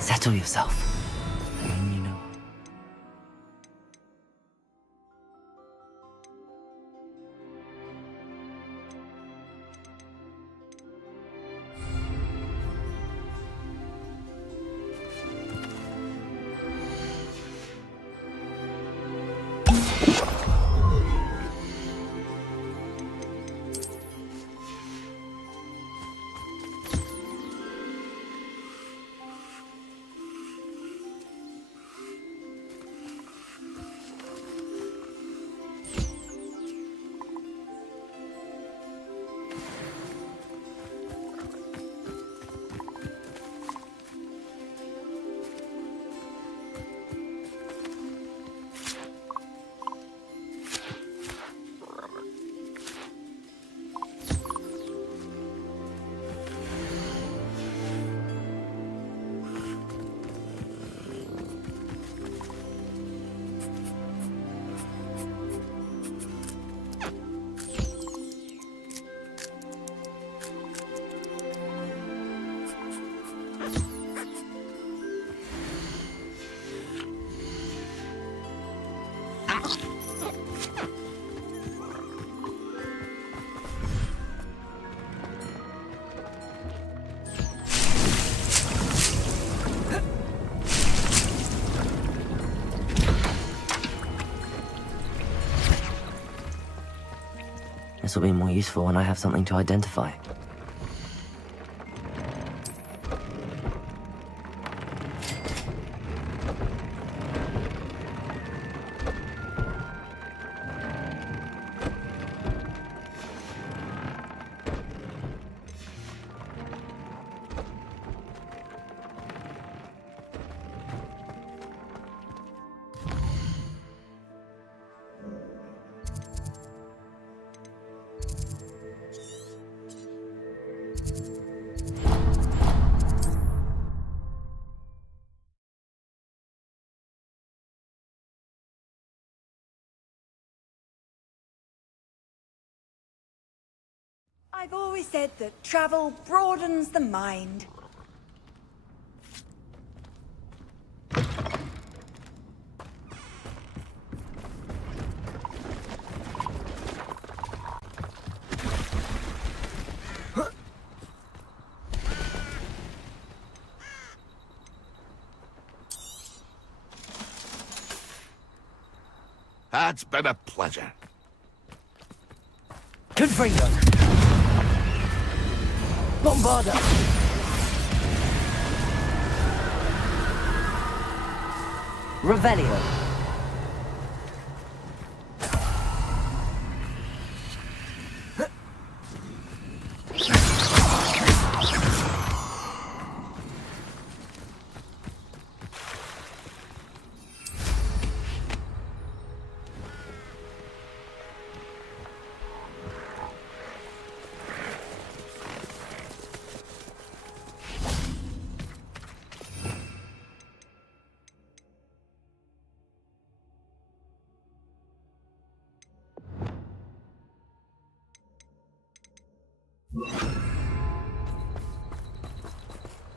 Settle yourself. And you know. This will be more useful when I have something to identify. I've always said that travel broadens the mind. It's been a pleasure. Confringo. Bombarda. Revelio.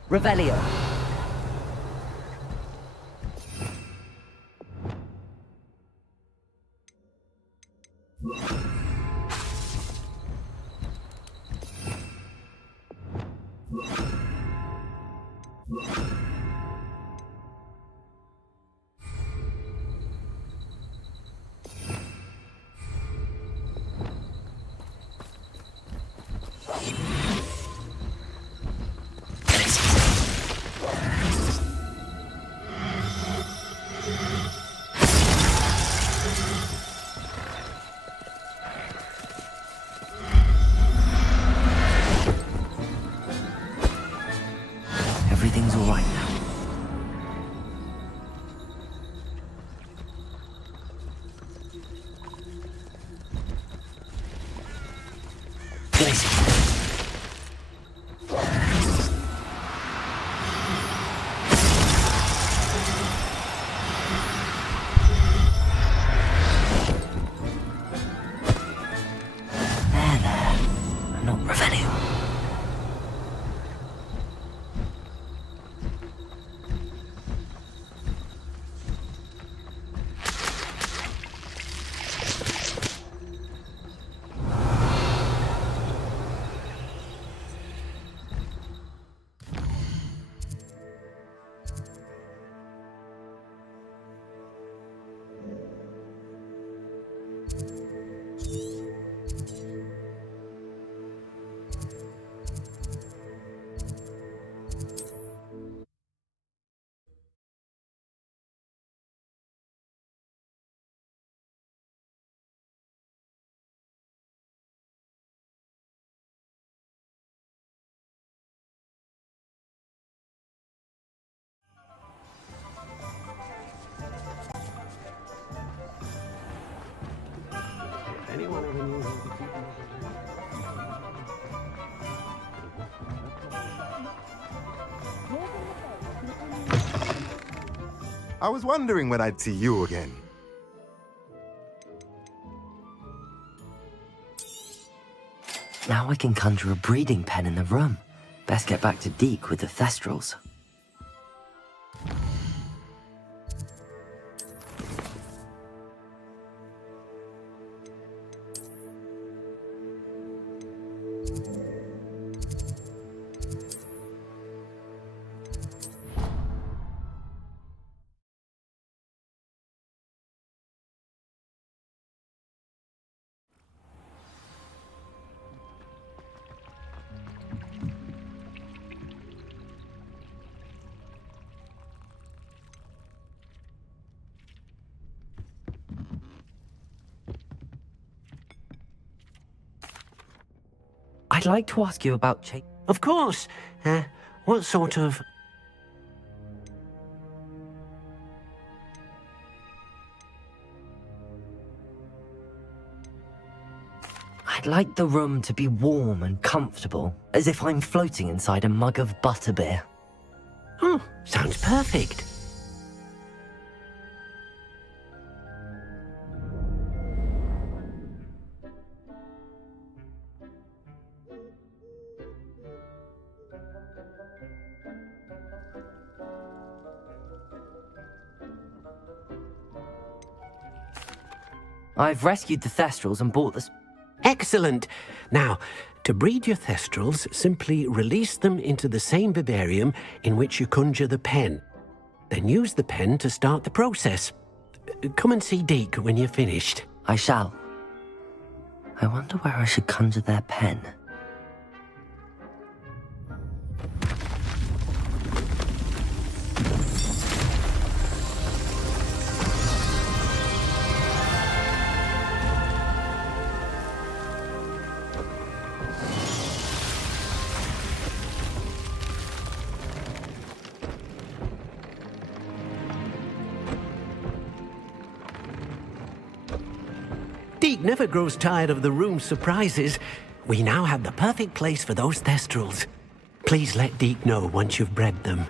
Revelio. Everything's all right now. Gracie. There. I'm not Revelio. Anyone ever knew how to keep I was wondering when I'd see you again. Now I can conjure a breeding pen in the room. Best get back to Deke with the Thestrals. I'd like to ask you about Of course. What sort of... I'd like the room to be warm and comfortable, as if I'm floating inside a mug of butterbeer. Oh, sounds perfect. I've rescued the Thestrals and bought the... Excellent. Now, to breed your Thestrals, simply release them into the same vivarium in which you conjure the pen. Then use the pen to start the process. Come and see Deke when you're finished. I shall. I wonder where I should conjure their pen. Deke never grows tired of the room's surprises. We now have the perfect place for those Thestrals. Please let Deke know once you've bred them.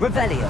Revelio.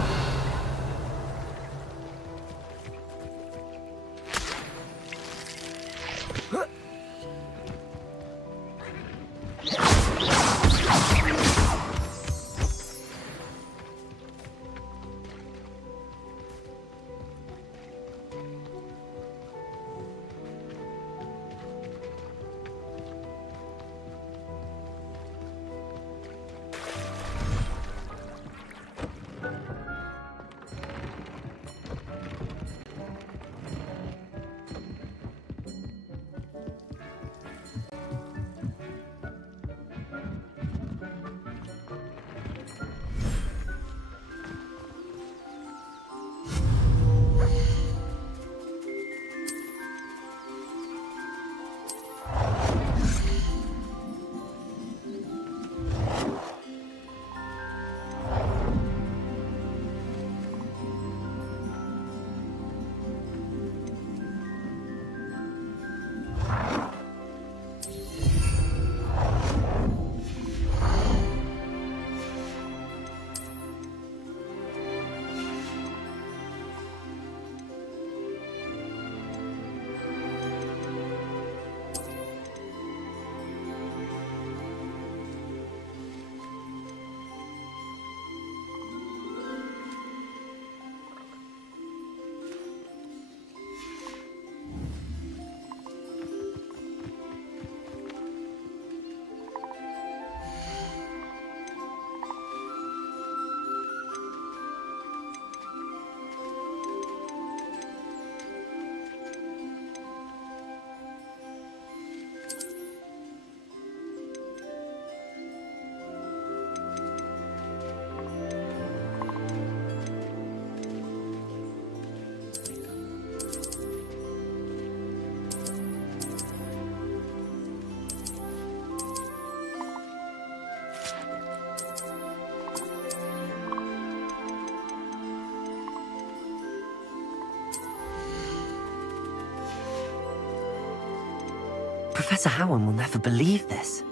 Professor Howard will never believe this.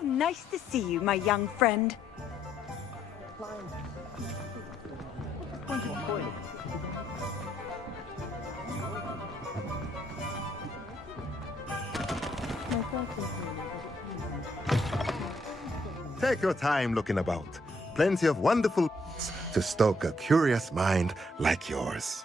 How nice to see you, my young friend. Take your time looking about. Plenty of wonderful to stoke a curious mind like yours.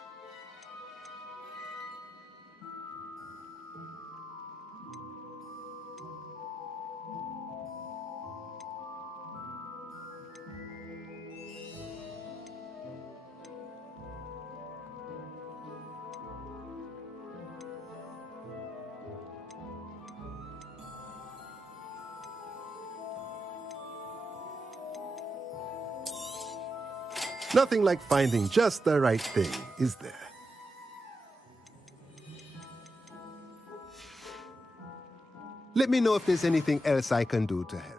Nothing like finding just the right thing, is there? Let me know if there's anything else I can do to help.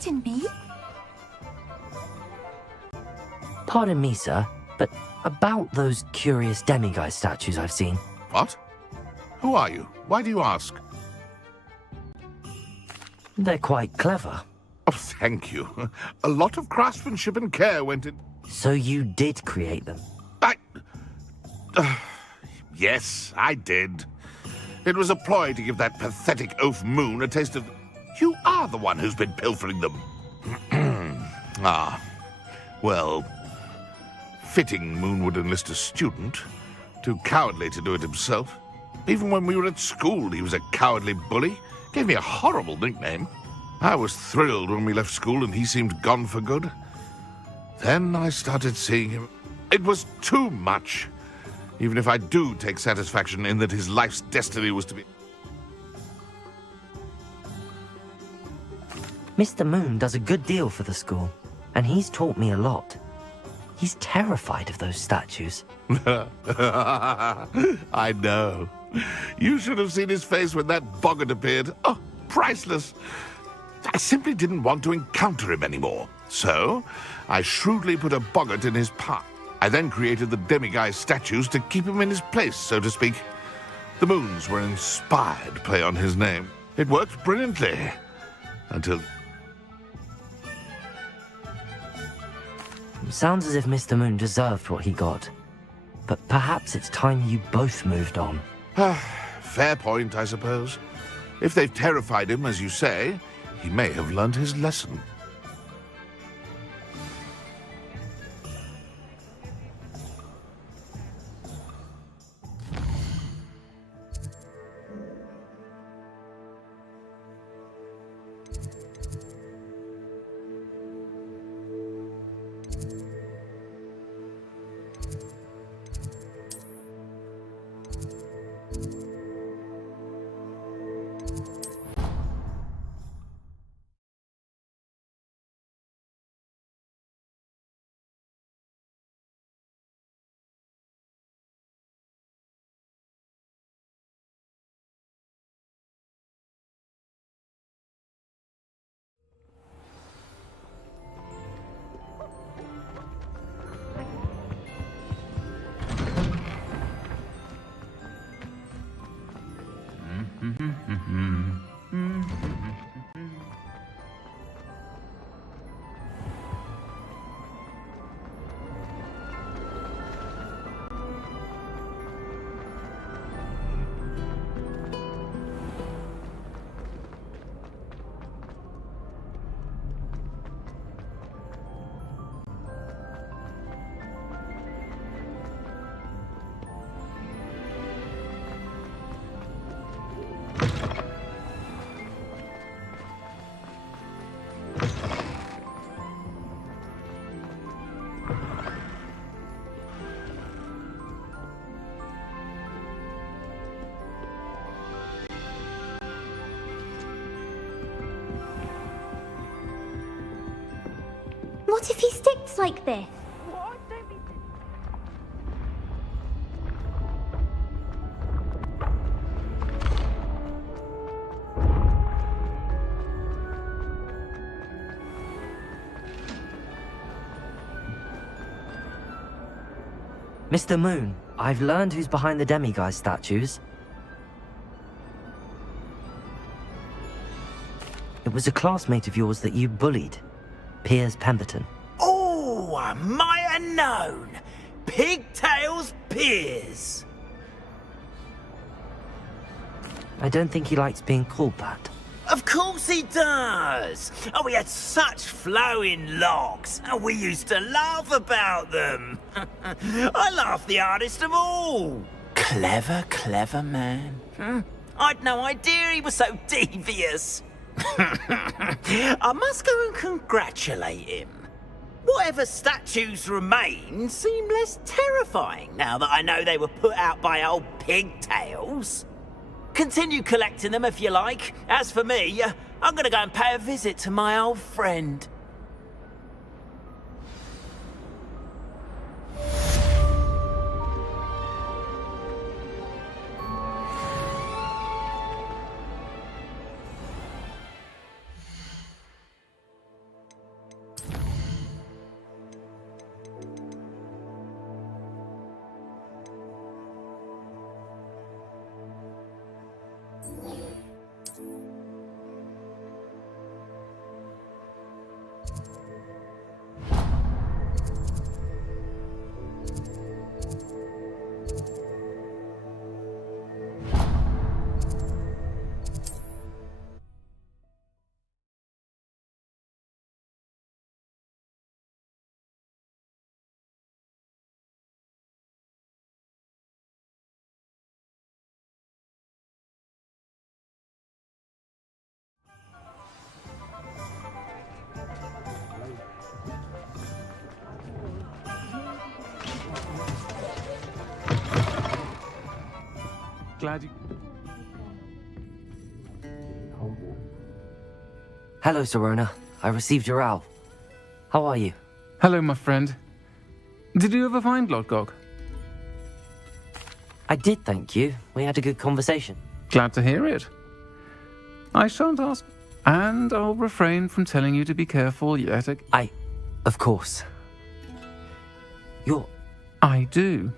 Pardon me? Pardon me, sir, but about those curious demiguise statues I've seen. What? Who are you? Why do you ask? They're quite clever. Oh, thank you. A lot of craftsmanship and care went in... So you did create them? Yes, I did. It was a ploy to give that pathetic oaf Moon a taste of... You are the one who's been pilfering them. Well, fitting Moon would enlist a student. Too cowardly to do it himself. Even when we were at school, he was a cowardly bully. Gave me a horrible nickname. I was thrilled when we left school and he seemed gone for good. Then I started seeing him. It was too much. Even if I do take satisfaction in that his life's destiny was to be... Mr. Moon does a good deal for the school, and he's taught me a lot. He's terrified of those statues. I know. You should have seen his face when that boggart appeared. Oh, priceless. I simply didn't want to encounter him anymore. So, I shrewdly put a boggart in his path. I then created the demiguise statues to keep him in his place, so to speak. The moons were an inspired play on his name. It worked brilliantly. Until... Sounds as if Mr. Moon deserved what he got. But perhaps it's time you both moved on. Fair point, I suppose. If they've terrified him, as you say, he may have learned his lesson. What if he sticks like this? Mr. Moon, I've learned who's behind the demiguise statues. It was a classmate of yours that you bullied, Piers Pemberton. Oh, I might have known. Pigtails Piers. I don't think he likes being called that. Of course he does. Oh, we had such flowing locks, and we used to laugh about them. I laughed the hardest of all. Clever, clever man. I'd no idea he was so devious. I must go and congratulate him. Whatever statues remain seem less terrifying now that I know they were put out by old pigtails. Continue collecting them if you like. As for me, I'm gonna go and pay a visit to my old friend. Glad you... Hello, Sirona. I received your owl. How are you? Hello, my friend. Did you ever find Lodgok? I did, thank you. We had a good conversation. Glad to hear it. I shan't ask, and I'll refrain from telling you to be careful yet again. Of course. I do.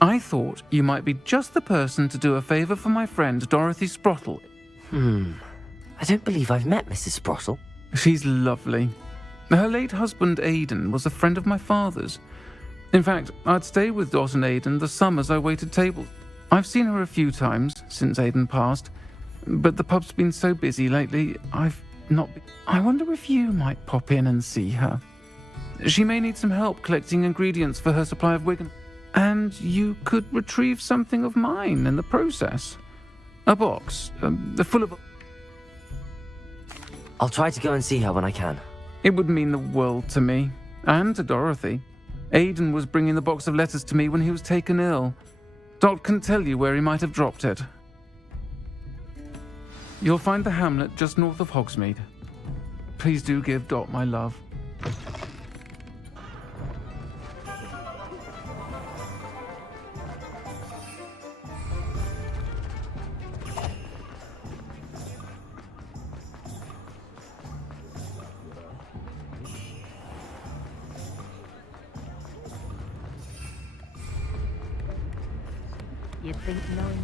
I thought you might be just the person to do a favor for my friend Dorothy Sprottle. I don't believe I've met Mrs. Sprottle. She's lovely. Her late husband Aidan was a friend of my father's. In fact, I'd stay with Dot and Aidan the summers I waited tables. I've seen her a few times since Aidan passed, but the pub's been so busy lately, I've not been... I wonder if you might pop in and see her. She may need some help collecting ingredients for her supply of Wigan, and you could retrieve something of mine in the process. A box, full of... I'll try to go and see her when I can. It would mean the world to me, and to Dorothy. Aidan was bringing the box of letters to me when he was taken ill. Dot can tell you where he might have dropped it. You'll find the hamlet just north of Hogsmeade. Please do give Dot my love. You'd think knowing...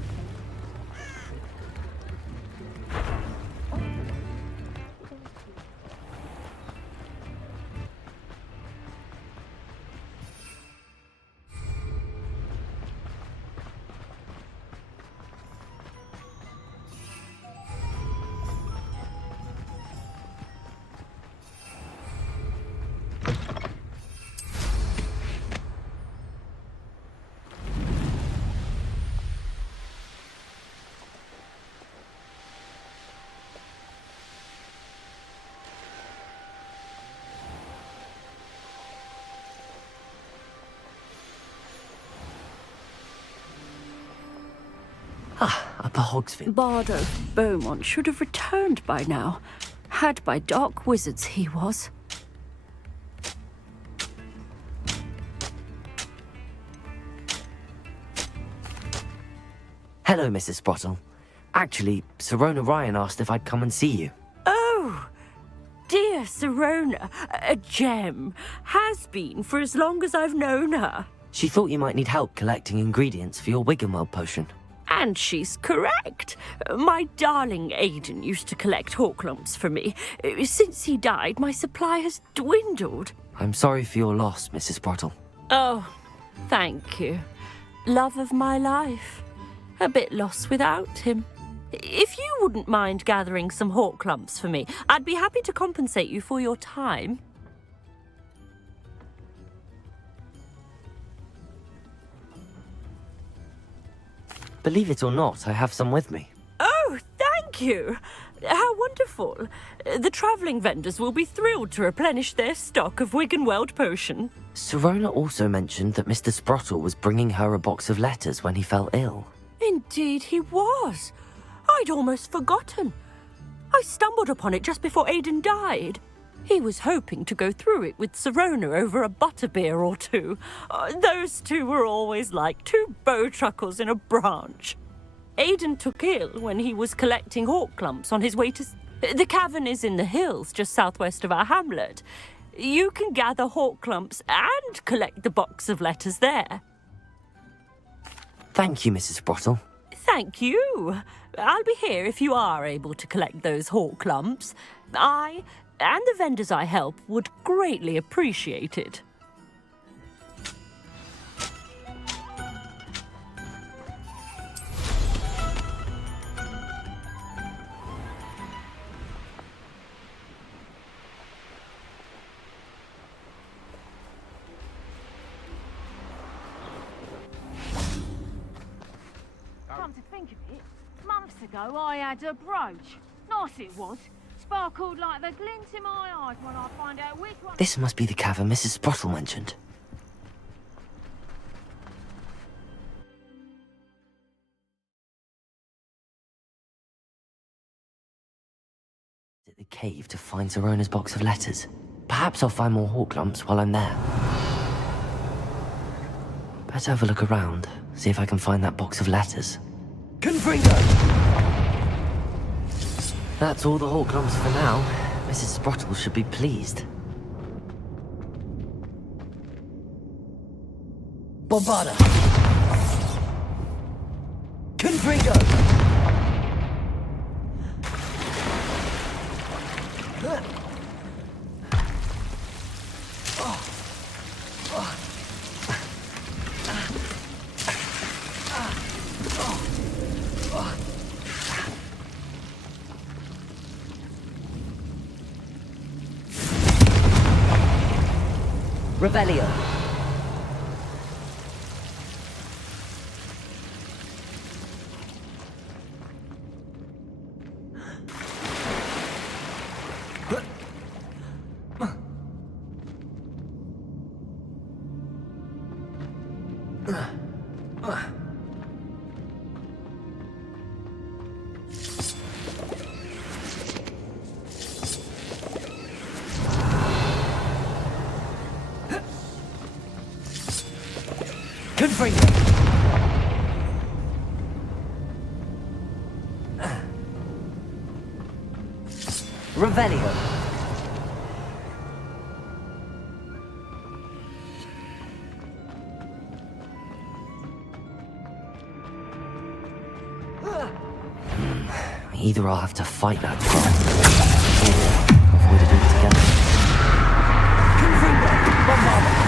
Upper Hogsfield. Bardo Beaumont should have returned by now. Had by dark wizards he was. Hello, Mrs. Sprottle. Actually, Sirona Ryan asked if I'd come and see you. Oh, dear Sirona, a gem. Has been for as long as I've known her. She thought you might need help collecting ingredients for your Wiggenweld potion. And she's correct. My darling Aidan used to collect Horklumps for me. Since he died, my supply has dwindled. I'm sorry for your loss, Mrs. Sprottle. Oh, thank you. Love of my life. A bit lost without him. If you wouldn't mind gathering some Horklumps for me, I'd be happy to compensate you for your time. Believe it or not, I have some with me. Oh, thank you. How wonderful. The travelling vendors will be thrilled to replenish their stock of Wiggenweld potion. Sirona also mentioned that Mr. Sprottle was bringing her a box of letters when he fell ill. Indeed he was. I'd almost forgotten. I stumbled upon it just before Aidan died. He was hoping to go through it with Sirona over a butterbeer or two. Those two were always like two bowtruckles in a branch. Aidan took ill when he was collecting Horklumps on his way to... The cavern is in the hills just southwest of our hamlet. You can gather Horklumps and collect the box of letters there. Thank you, Mrs. Sprottle. Thank you. I'll be here if you are able to collect those Horklumps. I and the vendors I help would greatly appreciate it. Come to think of it, months ago I had a brooch. Nice it was. Sparkled like the glint in my eyes when I find out which one... This must be the cavern Mrs. Sprottle mentioned. cave to find Zerona's box of letters. Perhaps I'll find more hawk lumps while I'm there. Better have a look around, see if I can find that box of letters. Confringo! That's all the hawk lumps for now. Mrs. Sprottle should be pleased. Bombarda! Confringo! Revelio. Confringo! Revelio. Either I'll have to fight that troll, or avoid it altogether. Confringo! Bombarda!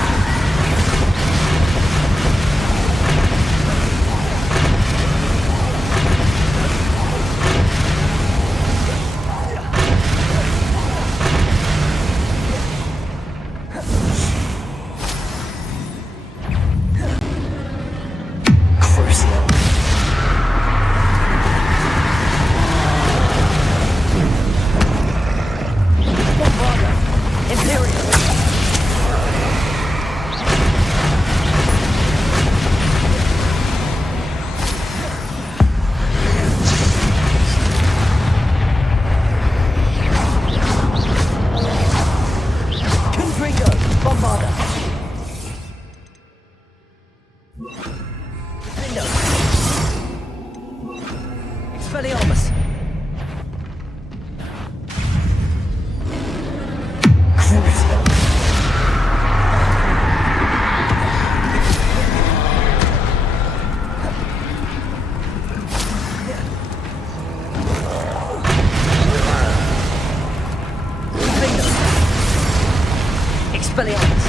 Expelliarmus! Expelliarmus!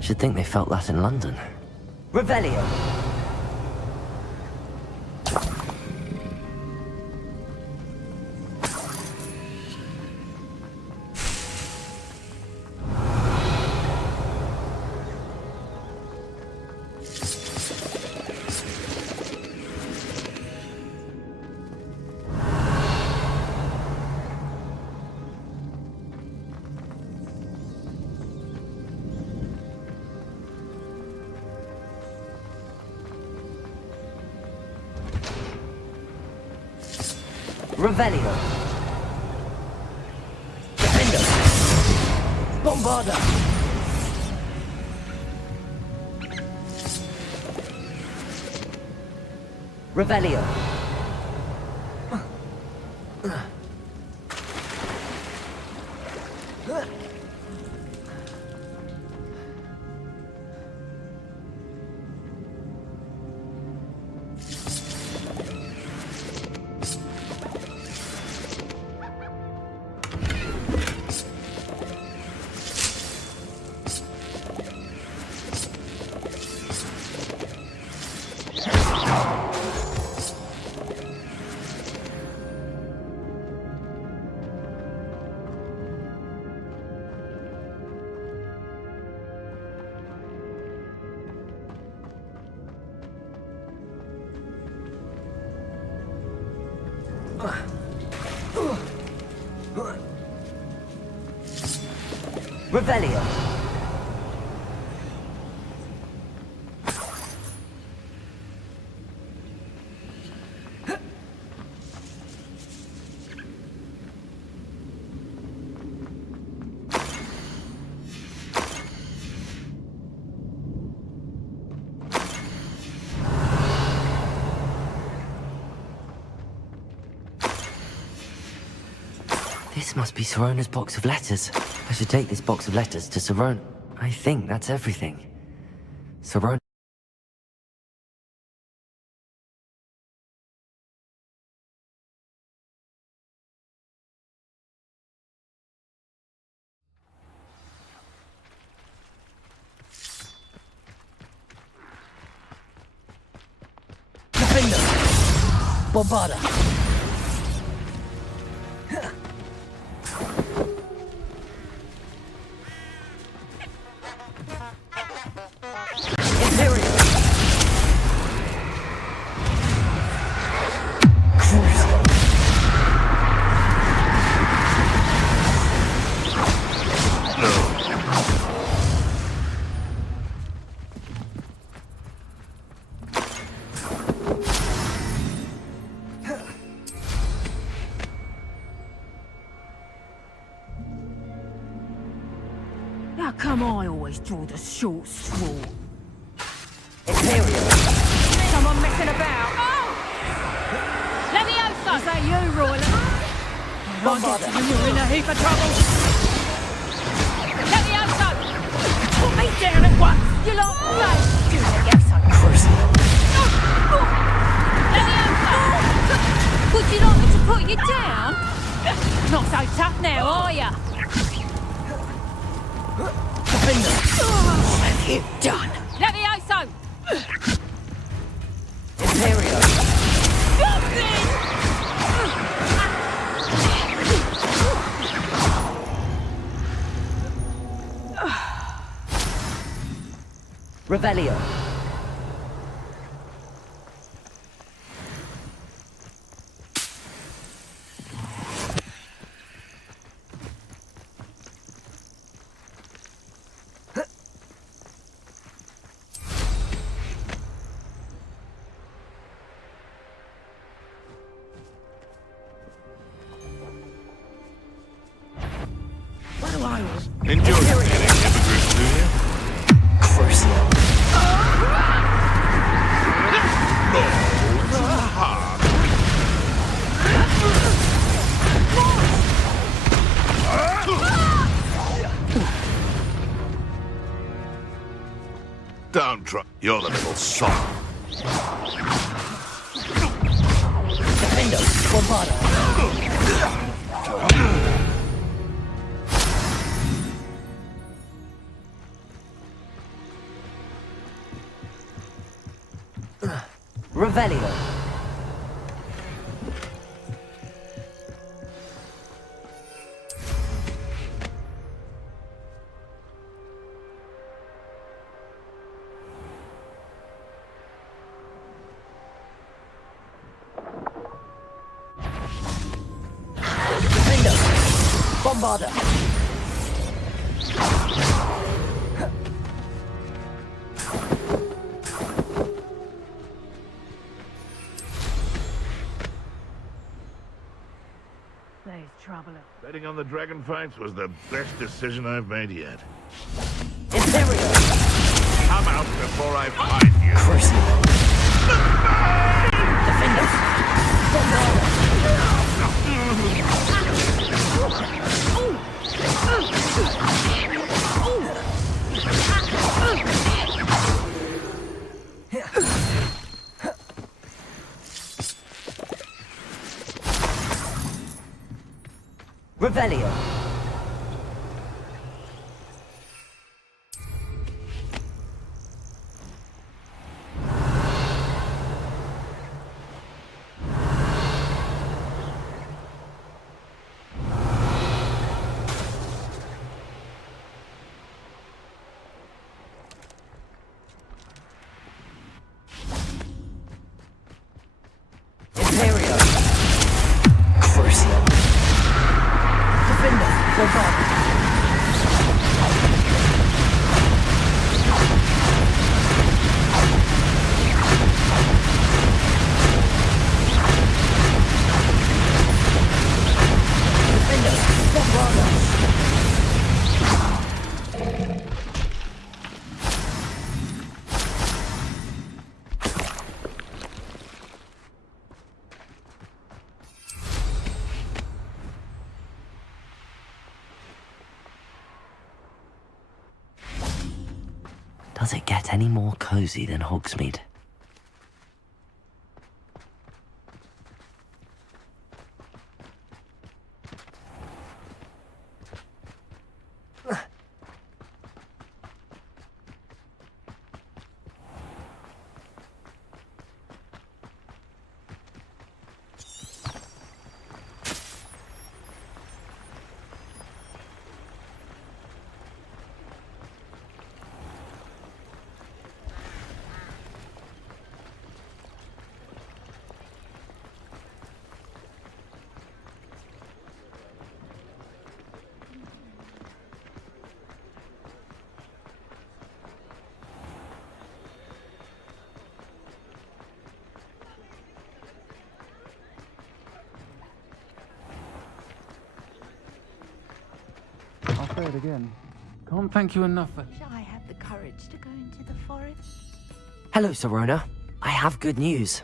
Should think they felt that in London. Revelio. Revelio. Defender. Bombarda. Revelio. Revelio. This must be Sirona's box of letters. I should take this box of letters to Sirona. I think that's everything. Sirona. Defender. Bombarda. How come I always draw the short straw? Imperial. Someone messing about. Oh! Levioso! Is that you, Royler? I'll get to you, you're in a heap of trouble. Levioso! Put me down at once! You like that? Do Levioso. Cruising. Levioso! Would you like me to put you down? Not so tough now, are ya? Defender. What have you done? Levioso! Imperial. Revelio. Enjoy getting immigrants, do you? Crucio. No, it's hard. Don't try. You're the little sod. Defendo, bombado. Revelio. Defendo, bombado. There's trouble. Betting on the dragon fights was the best decision I've made yet. Imperio. Come out before I find you. Defendo, Revelio. Imperio. Crucial. Defendo, bombado. Defendo, bombado. Does it get any more cozy than Hogsmeade? I'll say it again. Can't thank you enough for... I had the courage to go into the forest. Hello, Serona. I have good news.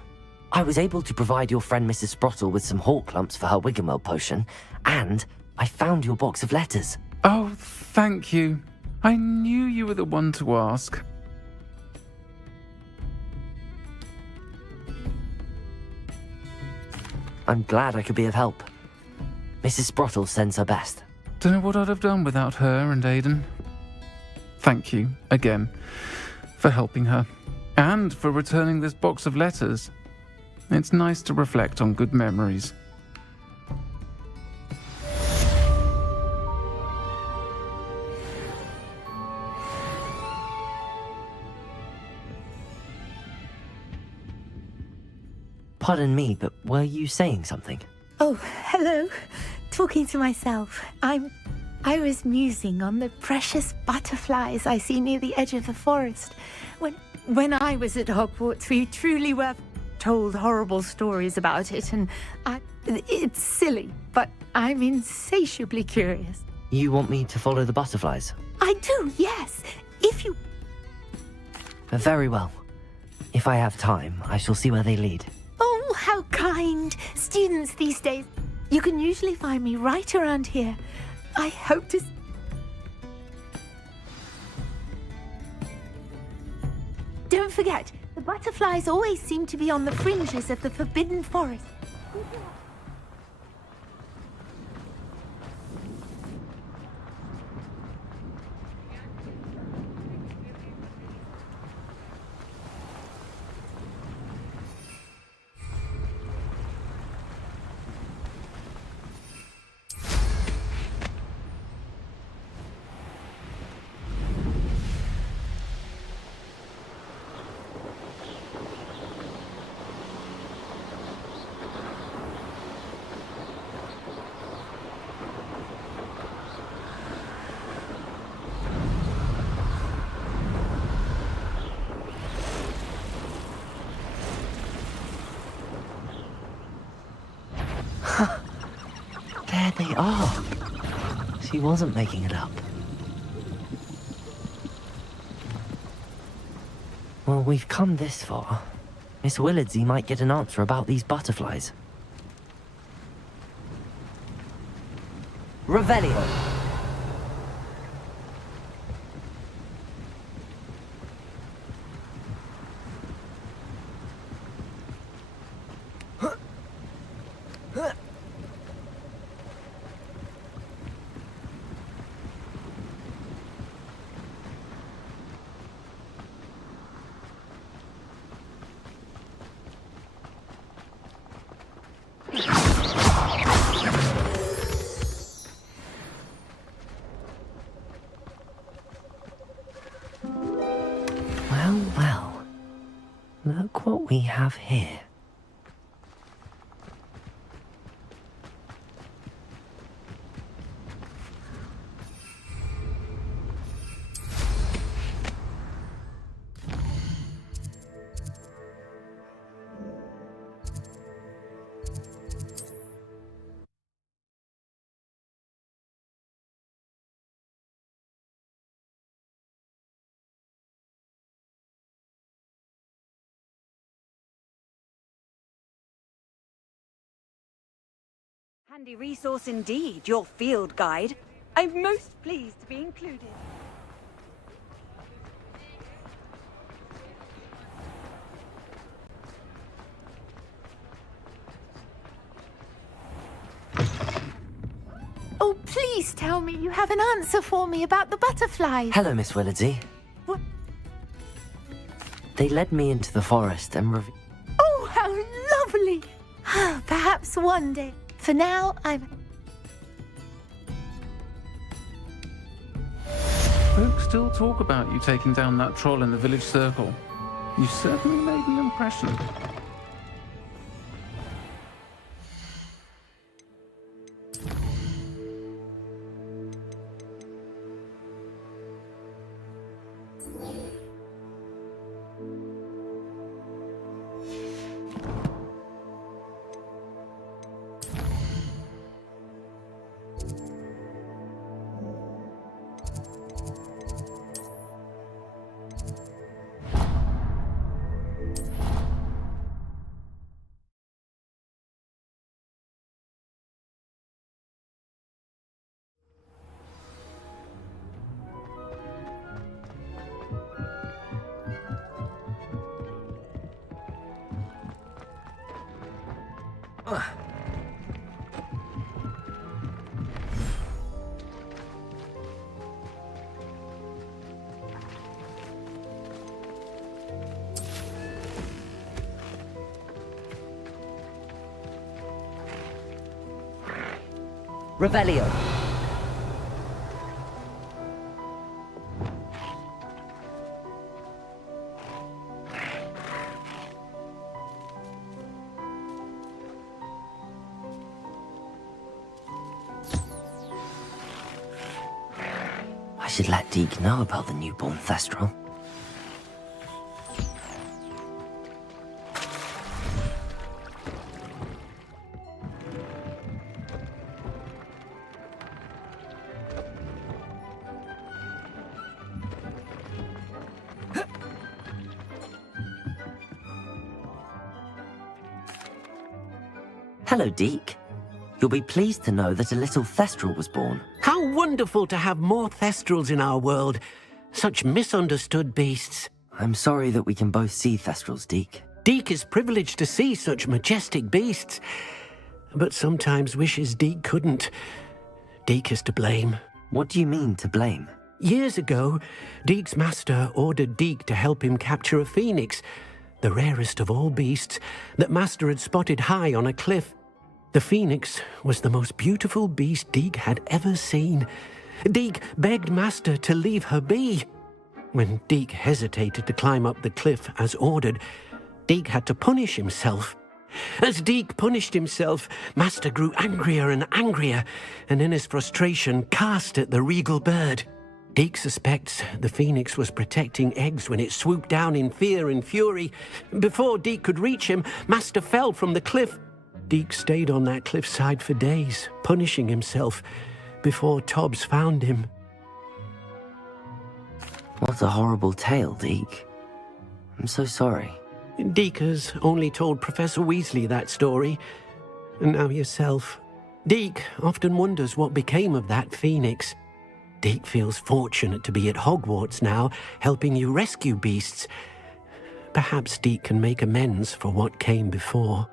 I was able to provide your friend Mrs. Sprottle with some hawk lumps for her Wiggenwell potion, and I found your box of letters. Oh, thank you. I knew you were the one to ask. I'm glad I could be of help. Mrs. Sprottle sends her best. Don't know what I'd have done without her and Aidan. Thank you, again, for helping her, and for returning this box of letters. It's nice to reflect on good memories. Pardon me, but were you saying something? Oh, hello. Talking to myself. I was musing on the precious butterflies I see near the edge of the forest. When I was at Hogwarts, we truly were told horrible stories about it, and it's silly, but I'm insatiably curious. You want me to follow the butterflies? I do, yes. If you... Very well. If I have time, I shall see where they lead. Oh, how kind. Students these days. You can usually find me right around here. I hope to... don't forget, the butterflies always seem to be on the fringes of the forbidden forest. There they are. She wasn't making it up. Well, we've come this far. Miss Willardsey might get an answer about these butterflies. Revelio. Well. Look what we have here. Handy resource indeed, your field guide. I'm most pleased to be included. Oh, please tell me you have an answer for me about the butterflies. Hello, Miss Willardsey. What? They led me into the forest and Oh, how lovely! Perhaps one day. For now, Folks still talk about you taking down that troll in the village circle. You certainly made an impression. Revelio. I should let Deke know about the newborn Thestral. Hello, Deke. You'll be pleased to know that a little Thestral was born. How wonderful to have more Thestrals in our world. Such misunderstood beasts. I'm sorry that we can both see Thestrals, Deke. Deke is privileged to see such majestic beasts, but sometimes wishes Deke couldn't. Deke is to blame. What do you mean, to blame? Years ago, Deke's master ordered Deke to help him capture a phoenix, the rarest of all beasts, that master had spotted high on a cliff. The phoenix was the most beautiful beast Deke had ever seen. Deke begged master to leave her be. When Deke hesitated to climb up the cliff as ordered, Deke had to punish himself. As Deke punished himself, master grew angrier and angrier, and in his frustration cast at the regal bird. Deke suspects the phoenix was protecting eggs when it swooped down in fear and fury. Before Deke could reach him, master fell from the cliff. Deke stayed on that cliffside for days, punishing himself, before Tobbs found him. What a horrible tale, Deke. I'm so sorry. Deke has only told Professor Weasley that story, and now yourself. Deke often wonders what became of that phoenix. Deke feels fortunate to be at Hogwarts now, helping you rescue beasts. Perhaps Deke can make amends for what came before.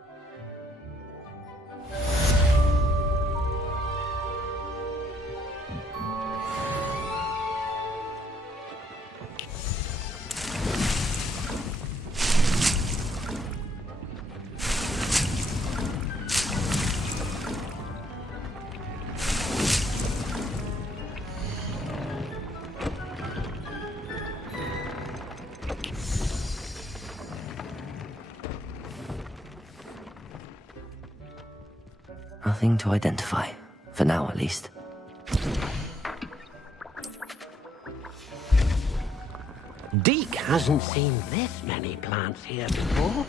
Nothing to identify, for now at least. Deke hasn't seen this many plants here before.